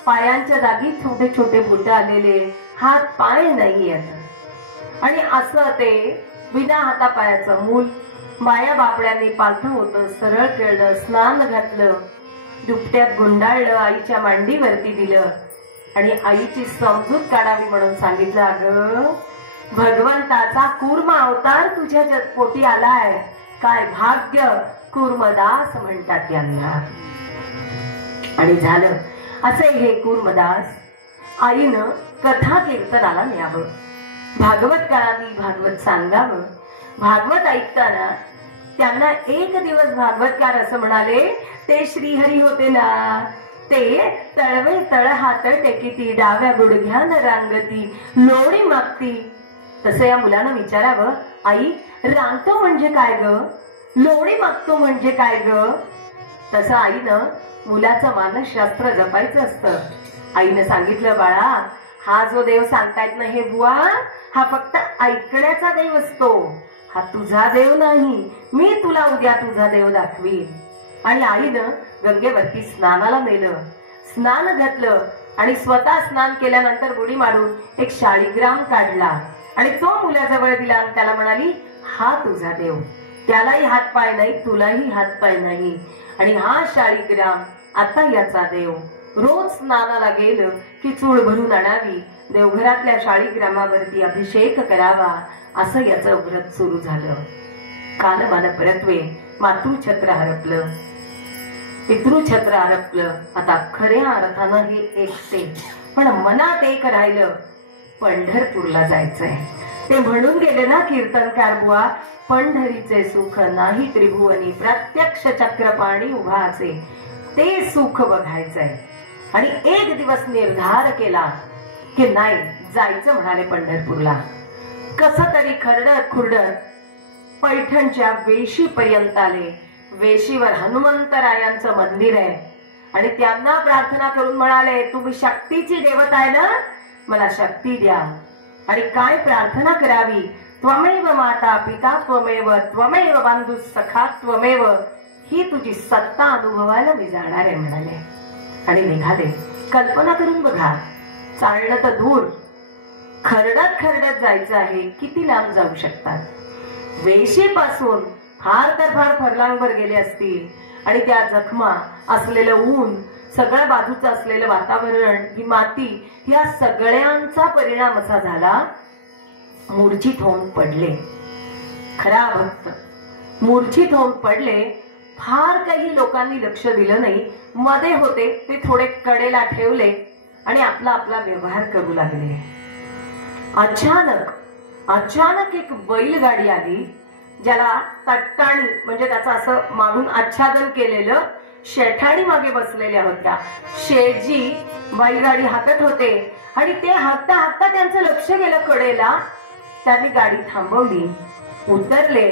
पायांच्या जागी छोटे छोटे बोट आलेले, हात पाय नाही आहेत. आणि असं ते बिना हातापायाचं मूल. बाया बापड्यांनी पालथं होतं, सरळ केलं, स्नान घातलं, दुपट्यात गुंडाळलं, आईच्या मांडीवरती दिलं आणि आईची समजूत काढावी म्हणून सांगितलं अगं भगवंताचा कूर्म अवतार तुझ्या पोटी आलाय, काय भाग्य, कूर्मदास म्हणतात यांना. आणि झालं असे हे कूर्मदास आईनं कथा कीर्तनाला न्यावं. भागवतकारांनी भागवत सांगावं. भागवत ऐकताना त्यांना एक दिवस भागवतकार असं म्हणाले, ते श्रीहरी होते ना, ते तळवे तळ हात टेकिती, डाव्या गुडघ्यान रांगती, लोणी मागती. तसं या मुलानं विचारावं, आई रांगतो म्हणजे काय ग, लोणी मागतो म्हणजे काय ग. तसं आईनं मुलाचं मानसशास्त्र जपायचं असतं. आईनं सांगितलं, बाळा हा जो देव सांगतायत ना हे बुवा, हा फक्त ऐकण्याचा देव असतो, हा तुझा देव नाही. मी तुला उद्या तुझा देव दाखवीन. आणि आईनं गंगेवरती स्नानाला नेलं, स्नान घातलं आणि स्वतः स्नान केल्यानंतर बुडी मारून एक शाळीग्राम काढला आणि तो मुलाजवळ दिला आणि त्याला म्हणाली, हा तुझा देव, त्यालाही हात पाय नाही, तुलाही हात पाय नाही. आणि हा शाळीग्राम आता याचा देव. रोज स्नानाला गेलं की चूळ भरून आणावी, देवघरातल्या शाळीग्रामावरती अभिषेक करावा, असं याचं व्रत सुरू झालं. कालमान परत्वे, मातृछत्र हरपलं, पितृछत्र हरपलं. आता खऱ्या अर्थानं हे एकटे, पण मनात एक राहिलं, पंढरपूरला जायचंय. ते म्हणून गेले ना कीर्तनकार बुवा, पंढरीचे सुख नाही त्रिभुवनी, प्रत्यक्ष चक्रपाणी उभाचे, ते सुख बघायचंय. आणि एक दिवस निर्धार केला की नाही जायचं म्हणाले पंढरपूरला. कसं तरी खरडत खुरडत पैठणच्या वेशीपर्यंत आले. वेशीवर हनुमंतरायांचं मंदिर आहे आणि त्यांना प्रार्थना करून म्हणाले, तुम्ही शक्तीची देवता आहे ना, मला शक्ती द्या. आणि काय प्रार्थना करावी, त्वमेव माता पिता त्वमेव, त्वमेव बंधू सखा त्वमेव, ही तुझी सत्ता अनुभवायला मी जाणार आहे म्हणाले. आणि निघाले. कल्पना करून बघा, चालणं तर दूर, खरडत खरडत जायचं आहे. किती लांब जाऊ शकतात. वेशीपासून फार तर फार फरलांगभर गेले असतील. आणि त्या जखमा, असलेलं ऊन, सगळ्या बाजूचं असलेलं वातावरण, ही माती, या सगळ्यांचा परिणाम असा झाला, मूर्छित होऊन पडले. खरा भक्त मूर्छित होऊन पडले. फार काही लोकांनी लक्ष दिलं नाही. मध्ये होते ते थोडे कडेला ठेवले आणि आपला आपला व्यवहार करू लागले. अचानक एक बैलगाडी आली, ज्याला तट्टाणी म्हणजे त्याचं असं मागून आच्छादन केलेलं, शेठाणी मागे बसलेल्या होत्या. शेठजी बैलगाडी हाकत होते आणि ते हाकता हाकता त्यांचं लक्ष गेलं कडेला. त्यांनी गाडी थांबवली, उतरले,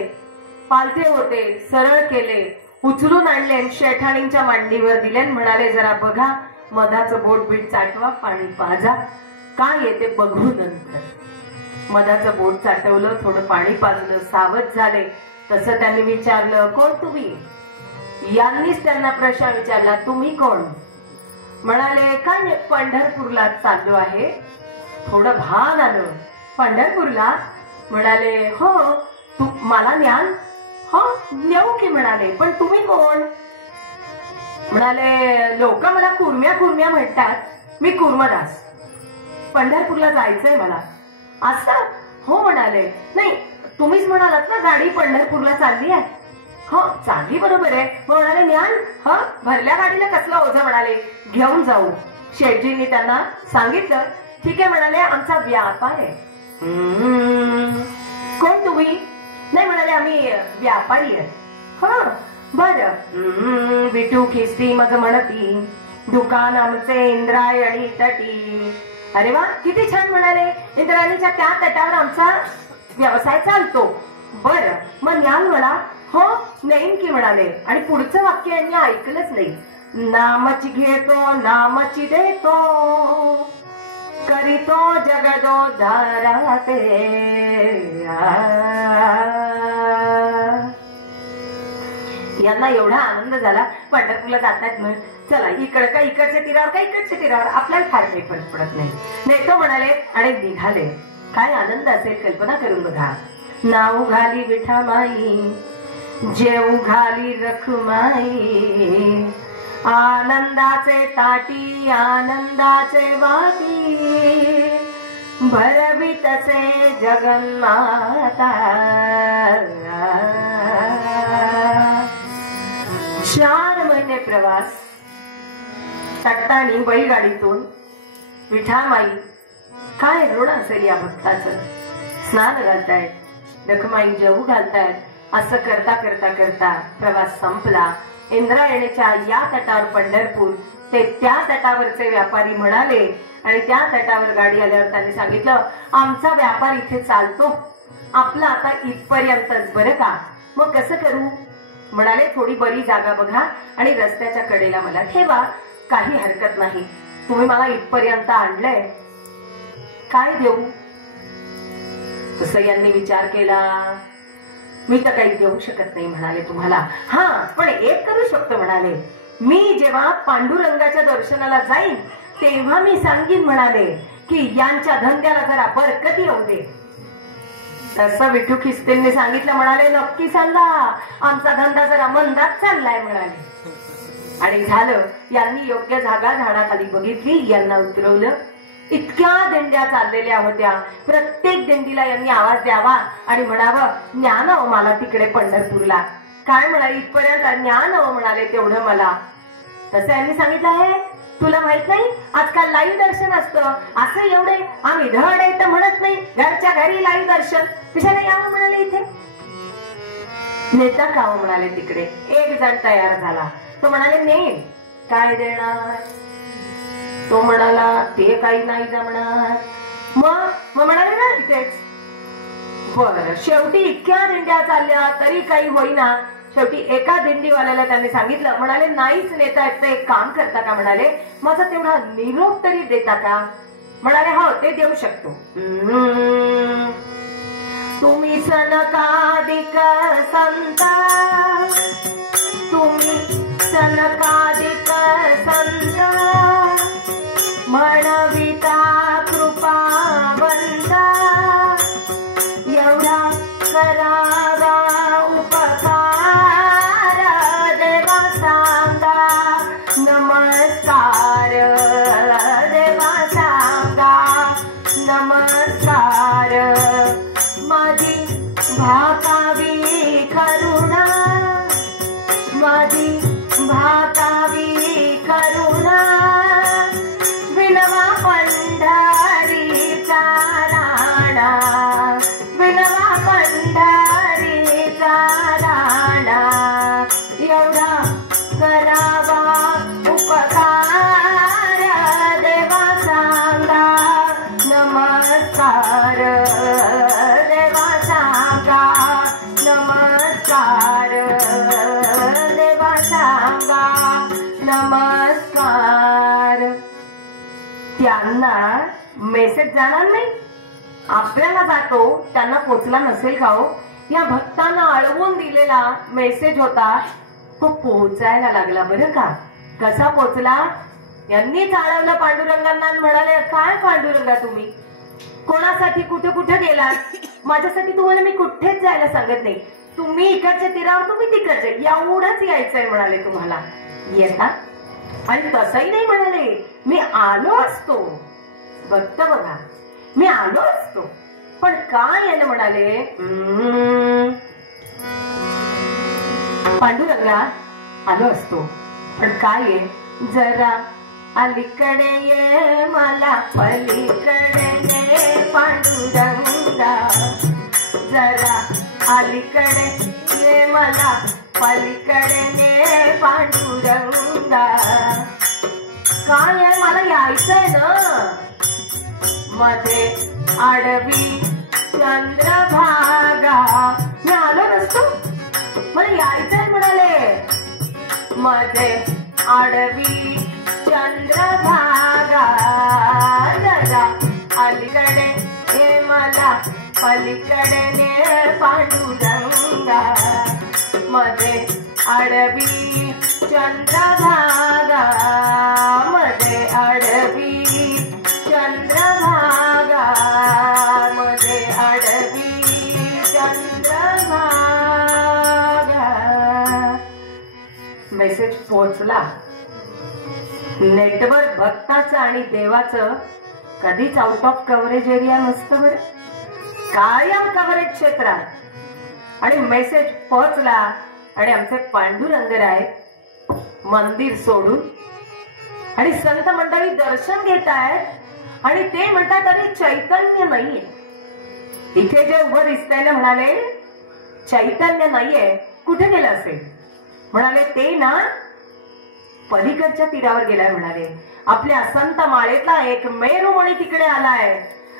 पालथे होते, सरळ केले, उचलून आणले, शेठाणींच्या मांडीवर दिले, म्हणाले, जरा बघा, मधाचं बोट बीट चाटवा, पाणी पाजा, काय येते बघू नंतर. मधाचं बोट चाटवलं, थोडं पाणी पाजलं, सावध झाले. तसं त्यांनी विचारलं, कोण तुम्ही. यांनीच त्यांना प्रश्न विचारला, तुम्ही कोण. म्हणाले, काय पंढरपूरला चाललो आहे. थोडं भान आलं. पंढरपूरला. म्हणाले, हो. तू मला न्याल. हो नेऊ की. म्हणाले, पण तुम्ही कोण. म्हणाले, लोक मला कुर्म्या म्हणतात, मी कुर्मदास, पंढरपूरला जायचंय मला. असं. हो म्हणाले, नाही तुम्हीच म्हणालात ना गाडी पंढरपूरला चालली आहे. हो चालली बरोबर आहे. म्हणाले, न्याल. ह भरल्या गाडीला कसला ओझं. म्हणाले, घेऊन जाऊ. शेठजींनी त्यांना सांगितलं. ठीक आहे म्हणाले, आमचा व्यापार आहे. कोण तुम्ही. नाही म्हणाले, आम्ही व्यापारी आहे. हा बर. विटू खिस्ती मग म्हणती, दुकान आमचे इंद्रायणी तटी. अरे वा किती छान. म्हणाले, इंद्रायणीच्या त्या तटावर आमचा व्यवसाय चालतो. बर मग न्याल मला. हो नेईन की. म्हणाले. आणि पुढचं वाक्य यांनी ऐकलंच नाही. नामची घेतो नामची देतो, करीतो जगदो धाराते. यांना एवढा आनंद झाला, पंढरपूरला जातात म्हणून. चला इकडं का इकडच्या तीरावर का इकडच्या तीरावर, आपल्याला फार काही फरक पडत नाही. नेतो म्हणाले आणि निघाले. काय आनंद असेल कल्पना करून बघा. नाव घाली विठामाई, जेऊ घाली रखुमाई, आनंदाचे ताटी आनंदाचे वाटी, भरवितसे जगन्माता. 4 महिने प्रवास, तट्टाणी बैलगाडीतून. विठामाई, काय ऋण असेल या भक्ताचं. स्नान घालतायत, रखमाई जेवू घालतायत. असं करता करता करता प्रवास संपला. इंद्रायणीच्या या तटावर पंढरपूर ते त्या तटावरचे व्यापारी म्हणाले आणि त्या तटावर गाडी आल्यावर त्यांनी सांगितलं, आमचा व्यापार इथे चालतो, आपला आता इथपर्यंतच बरं का, मग कसं करू? म्हणाले, थोडी बरी जागा बघा आणि रस्त्याच्या कडेला मला ठेवा, काही हरकत नाही. तुम्ही मला इथपर्यंत आणलंय, काय देऊ? तसं यांनी विचार केला, मी तर काही देऊ शकत नाही म्हणाले तुम्हाला. हा, पण एक करू शकतो म्हणाले, मी जेव्हा पांडुरंगाच्या दर्शनाला जाईन तेव्हा मी सांगीन म्हणाले की यांच्या धंद्याला जरा बरकत येऊ दे. तसं विठू खिस्तेंनी सांगितलं. म्हणाले, नक्की सांगा, आमचा धंदा जरा मंदात चाललाय म्हणाले. आणि झालं. यांनी योग्य जागा झाडाखाली बघितली, यांना उतरवलं. इतक्या दिंड्या चाललेल्या होत्या. प्रत्येक दिंडीला यांनी आवाज द्यावा आणि म्हणावं, ज्ञान हो मला तिकडे पंढरपूरला. काय म्हणाले, इथपर्यंत ज्ञान हो म्हणाले तेवढं मला. तसं यांनी सांगितलं आहे. तुला माहित नाही, आजकाल लाईव्ह दर्शन असतं. असं एवढे आम्ही धड आहे तर म्हणत नाही, घरच्या घरी लाईव्ह दर्शन कशाला यावं म्हणाले. इथे नेता का हो म्हणाले. तिकडे एक जण तयार झाला. तो म्हणाले, नेम काय देणार? तो म्हणाला, ते काही नाही जमणार. मग म्हणाले ना इथेच. बरं, शेवटी इतक्या दिंड्या चालल्या तरी काही होईना. शेवटी एका दिंडीवाल्याला त्यांनी सांगितलं. म्हणाले, नाहीच नेता येत, एक काम करता का म्हणाले, माझा तेवढा निरोप तरी देता का? म्हणाले, हो ते देऊ शकतो. तुम्ही सनकादिक संता, तुम्ही सनकादिक संता, म्हणविता कृपावंता, एवढा करावा उपकार, देवा सांगा नमस्कार, देवा सांगा नमस्कार. माझी भाकावी करुणा, माझी भाकावी करुणा, विनवा पंढरीचा राणा, विनवा पंढरीचा राणा, एवढा करावा उपकार, देवा सांगा नमस्कार, देवा सांगा नमस्कार, देवा सांगा नमस्कार. त्यांना मेसेज जाणार नाही, आपल्याला जातो, त्यांना पोचला नसेल का हो? या भक्तांना अडवून दिलेला मेसेज होता तो पोहोचायला लागला. बरं का, कसा पोचला? यांनीच अडवलं पांडुरंगांना. म्हणाले, काय पांडुरंगा तुम्ही कोणासाठी कुठे कुठे गेलात? माझ्यासाठी तुम्हाला मी कुठेच जायला सांगत नाही. तुम्ही इकडच्या तीरावर, तुम्ही तिकडचे, एवढंच यायचंय म्हणाले तुम्हाला. येता? आणि तसंही नाही म्हणाले, मी आलो असतो, बघत बघा मी आलो असतो, पण काय आहे ना म्हणाले, पांडुरंगा आलो असतो, पण काय आहे, जरा अलीकडे ये मला पलीकडे ये पांडुरंगा, जरा अलीकडे ये मला पलीकडे ये पांडुरंगा. काय आहे, मला यायचंय ना. मध्ये आडवी चंद्रभागा, मी आलो नसतो, मला यायचंय म्हणाले. मध्ये आडवी चंद्रभागा, जरा अलीकडे हे मला पलीकडे ने पांडुरंगा. मध्ये आडवी चंद्रभागा, मध्ये आडवी चंद्रभागा, मध्ये आडवी चंद्रभागा. मेसेज पोहोचला. नेटवर्क भक्ताचं आणि देवाचं कधीच आउट ऑफ कव्हरेज एरिया नसतं बरं, कायम कव्हरेज क्षेत्रात. आणि मेसेज पोहोचला आणि आमचे पांडुरंगराय मंदिर सोडून आणि संत मंडळी दर्शन घेत आहेत आणि ते म्हणतात, अरे चैतन्य नाहीये. इथे जे उभं दिसतंय ना म्हणाले चैतन्य नाहीये, कुठे गेलं असेल? म्हणाले ते ना पलीकडच्या तीरावर गेलाय म्हणाले. आपल्या संत माळेतला एक मेरुमणी तिकडे आलाय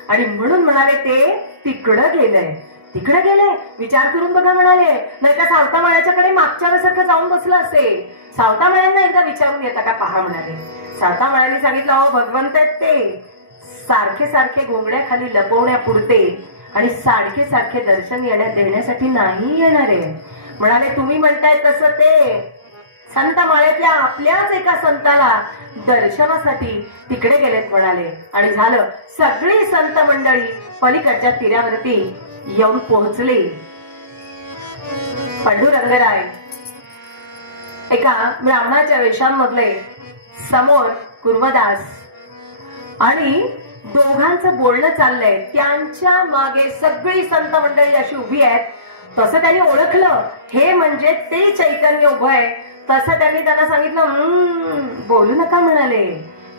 आणि म्हणून म्हणाले ते तिकडं गेलंय. तिकडे गेले विचार करून बघा म्हणाले. नाही का सावता माळ्याच्याकडे मागच्या वेळेसारखं जाऊन बसलं असेल. सावता माळ्यांना एकदा विचारून येता का पहा म्हणाले. सावता माळ्यांनी सांगितलं अहो भगवंत आहेत ते, सारखे सारखे घोंगड्याखाली लपवण्यापुरते आणि सारखे सारखे दर्शन देण्यासाठी नाही येणारे. म्हणाले तुम्ही म्हणताय तसं ते संत माळ्यातल्या आपल्याच एका संताला दर्शनासाठी तिकडे गेलेत म्हणाले. आणि झालं सगळी संत मंडळी पलीकडच्या तीरावरती येऊन पोहोचले. पांडुरंगराय एका ब्राह्मणाच्या वेशांमधले समोर कुर्मदास आणि दोघांचं बोलणं चाललंय. त्यांच्या मागे सगळी संत मंडळी अशी उभी आहेत. तसं त्यांनी ओळखलं हे म्हणजे ते चैतन्य उभं आहे. तसं त्यांना सांगितलं बोलू नका म्हणाले.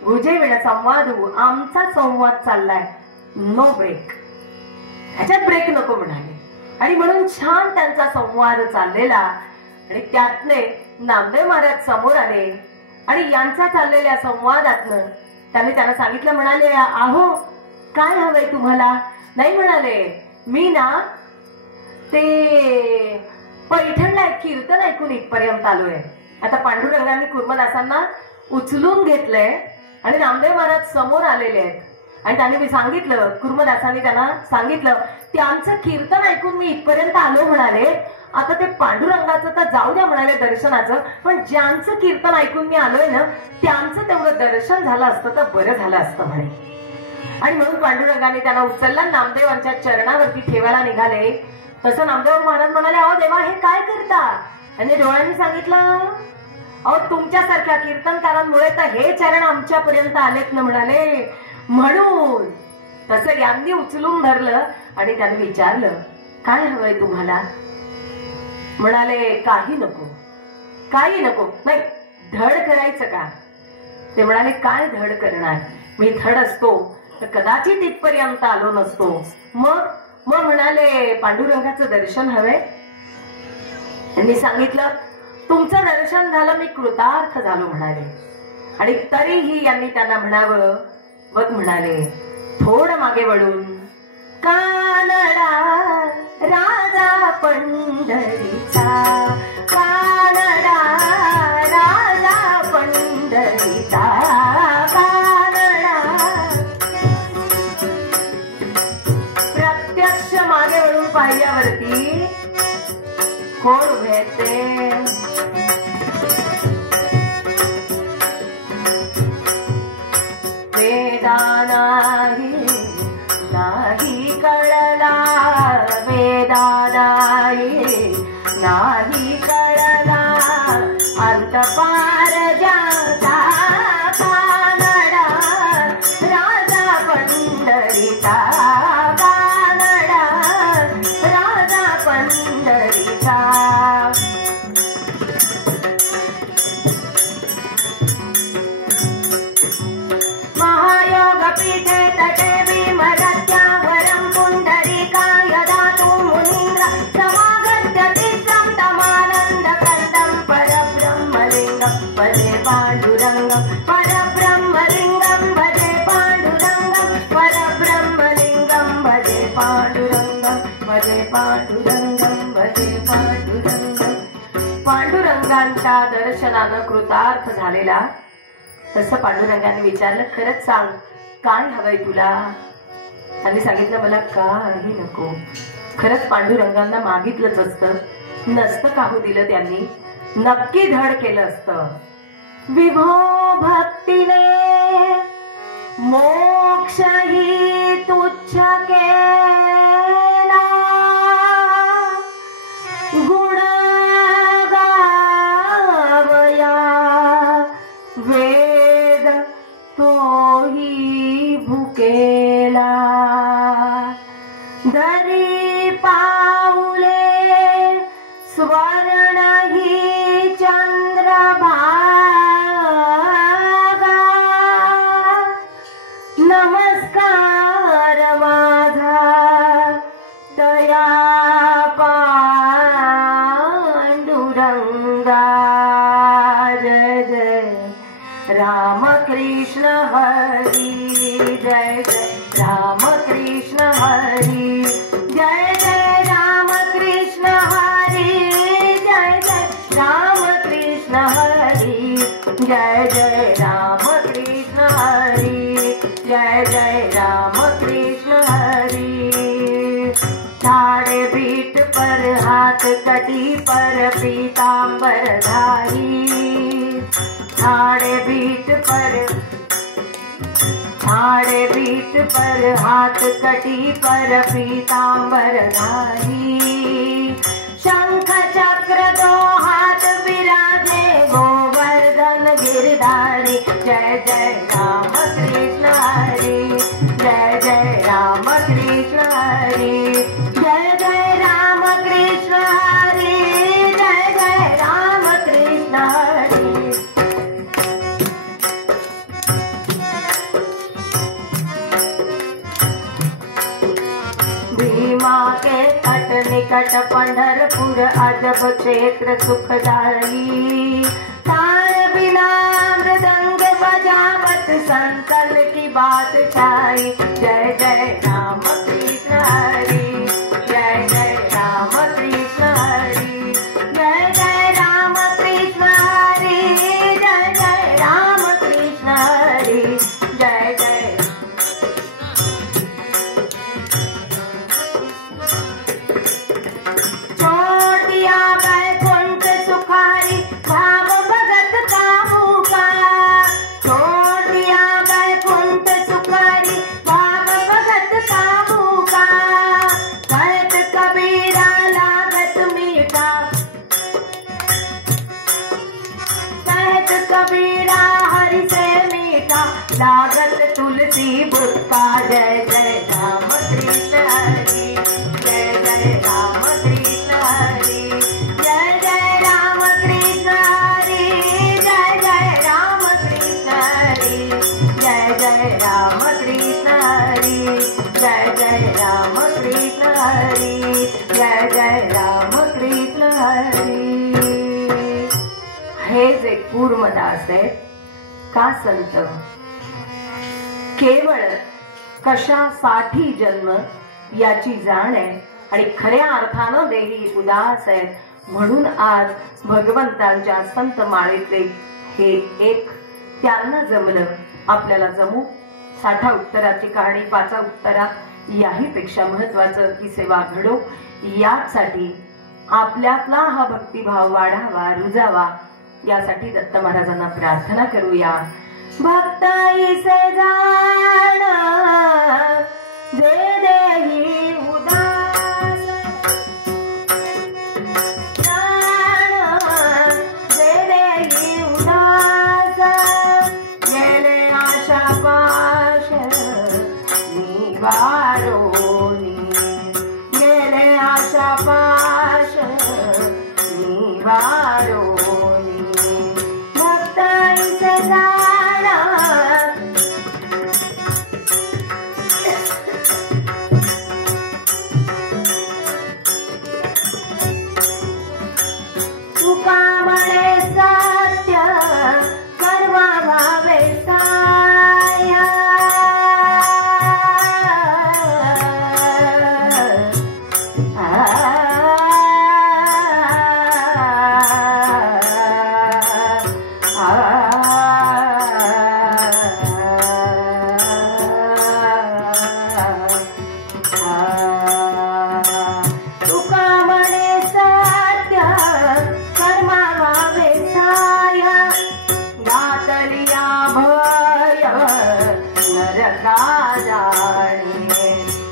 गुजे वेळ संवाद आमचा संवाद चाललाय, नो ब्रेक, ह्याच्यात ब्रेक नको म्हणाले. आणि म्हणून छान त्यांचा संवाद चाललेला. आणि त्यातले नामदेव महाराज समोर आले आणि यांचा चाललेल्या संवादातनं त्यांना सांगितलं म्हणाले आहो काय हवंय तुम्हाला? नाही म्हणाले मी ना ते पैठणला एक कीर्तन ऐकून इथपर्यंत आलोय. आता पांडुरंगांनी कुर्मदासांना उचलून घेतलंय आणि नामदेव महाराज समोर आलेले आहेत. आणि त्यांनी मी सांगितलं, कुर्मदासांनी त्यांना सांगितलं त्यांचं कीर्तन ऐकून मी इथपर्यंत आलो म्हणाले. आता ते पांडुरंगाचं तर जाऊ द्या म्हणाले दर्शनाचं, पण ज्यांचं कीर्तन ऐकून मी आलोय ना त्यांचं तेवढं दर्शन झालं असतं तर बरं झालं असतं म्हणे. आणि म्हणून पांडुरंगाने त्यांना उचलला, नामदेवांच्या चरणावरती ठेवायला निघाले. तसं नामदेव महाराज म्हणाले अहो देवा हे काय करता? आणि डोळ्यांनी सांगितलं अहो तुमच्यासारख्या कीर्तनकारांमुळे तर हे चरण आमच्यापर्यंत आलेत ना म्हणाले. म्हणून तसं यांनी उचलून धरलं आणि त्यांनी विचारलं काय हवंय तुम्हाला? म्हणाले काही नको, काही नको. नाही धड करायचं का? ते म्हणाले काय धड करणार, मी धड असतो तर कदाचित इथपर्यंत आलो नसतो. मग म्हणाले पांडुरंगाचं दर्शन हवंय. त्यांनी सांगितलं तुमचं दर्शन झालं मी कृतार्थ झालो म्हणाले. आणि तरीही यांनी त्यांना म्हणावं बघ म्हणाले थोडं मागे वळून कानडा राजा पंढरीचा, कानडा राजा पंढरीचा, कानडा. प्रत्यक्ष मागे वळून पाहिल्यावरती कोण उभे आहेत ते? वेदा नाही कळला, वेदा नाही कळला अंत पार ज्याचा, कानडा राजा पंढरीचा, कानडा राजा पंढरीचा. महायोग पीठे तटे विमरत्यावरं पुंडरीकाय दातु मुनीन्द्र समागत्य तिस्रं तमानन्दकन्दं परब्रह्मलिङ्गं भजे पाण्डुरङ्गं, परब्रह्मलिङ्गं भजे पाण्डुरङ्गं, परब्रह्मलिङ्गं भजे पाण्डुरङ्गं, भजे पाण्डुरङ्गं, भजे पाण्डुरङ्गं. पांडुरंगांच्या दर्शनानं कृतार्थ झालेला. तसं पांडुरंगाने विचारलं खरंच सांग काय हवंय तुला? त्यांनी सांगितलं मला काही नको. खरंच पांडुरंगांना मागितलंच असतं, नसतं काहू दिलं त्यांनी, नक्की धड केलं असतं. विभो भक्तीने मोक्षही तुच्छ केला, गुण गावया वेद तोही भुकेला, दरी पाऊले स्वर्ण ही चंद्रभागा, नमस्कार माझा जय जय राम कृष्ण हरी, जय जय राम कृष्ण हरी। ठाड़े पीठ पर हाथ कटी पर पीतांबर धारी, ठाड़े पीठ पर हाथ कटी पर पीतांबर धारी। शंख चक्र दो हाथ विराजे गोवर्धन गिरधारी। जय जय राम कृष्ण हरी, जय जय राम कृष्ण हरी, जय जय राम कृष्ण हरी, जय जय राम कृष्ण हरी। भीमा के तट निकट पंढरपुर अजब क्षेत्र सुखदायी। ताल बिना मृदंग बजावत संतल की बात छाई। जय जय राम कृष्ण हरी, जय जय राम कृष्ण हरी, जय जय राम कृष्ण हरी, जय जय राम कृष्ण हरी, जय जय। छोड़ दिया वैकुंठ सुखारी भाव भगत का भूखा। छोड़ दिया वैकुंठ सुखारी भाव भगत का भूखा। कहत कबीरा लागत मीठा, कहत कबीरा हरि से मीठा लागत तुलसी बुक्का। जय जय राम कृष्ण हरी, जय जय राम कृष्ण हरी, जय जय राम कृष्ण हरी, जय जय राम कृष्ण हरी, जय जय राम कृष्ण हरी, जय जय राम कृष्ण हरी, जय जय राम कृष्ण हरी। हे जे कूर्मदास आहेत का संत, केवळ कशासाठी जन्म याची जाण आहे आणि खऱ्या अर्थानं देही उदास आहेत. म्हणून आज भगवंतांच्या संत माळेतले हे एक त्यांना जमलं, आपल्याला जमू. 60 उत्तराची कहाणी 5 उत्तरात याही पेक्षा महत्वाचं की सेवा घडो. यासाठी आपल्यातला हा भक्तिभाव वाढावा, रुजावा. यासाठी दत्त महाराजांना प्रार्थना करूया. भक्ताईसे जाण जे देही उदास, जाण जे देही उदास. गेले आशा पाश निवारोनी, गेले आशा पाश निवारोनी. भक्ताईसे जाण तुका म्हणे सत्य कर्म भावे साया.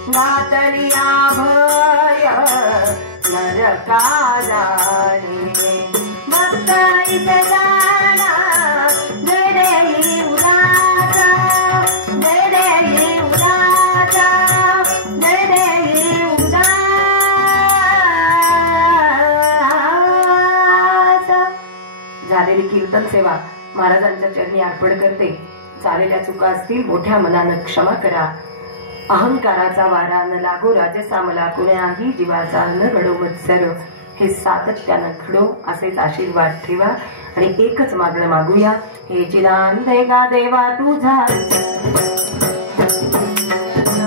घातलिया भय नरका जाणे. भक्ताईसे जाण जे देही उदास, जे देही उदास, जे देही उदास. झालेली कीर्तन सेवा महाराजांच्या चरणी अर्पण करते. झालेल्या चुका असतील मोठ्या मनानं क्षमा करा. अहंकाराचा वारा न लागो राजसा मला, कुण्याही जीवाचा न घडो मत्सर. हे सातत्यानं घडो असेच आशीर्वाद ठेवा. आणि एकच मागणं मागूया, हे चिलांदे गा देवा तुझा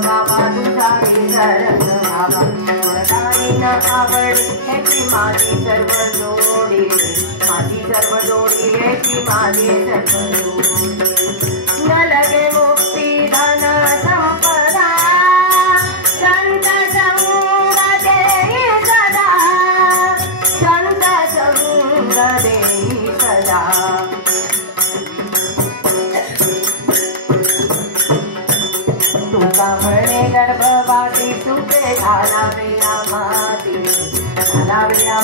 बाबा, तुझा बाबा न आवड ह्याची माझी सर्व जोडी, माझी सर्व जोडी ह्याची ती माझे सर्व न लगे मुक्ती धन संपदा संत संग देई सदा संत संग देई सदा तुका म्हणे गर्भवाती सुते घालावे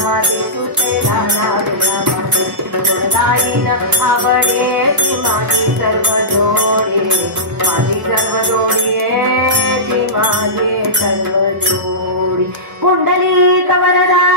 माती सुते घालावे माती दाईन आवडे माझी सर्व जोडी माझी सर्व जोडी ती माझे सर्व जोडी कुंडली कवरदा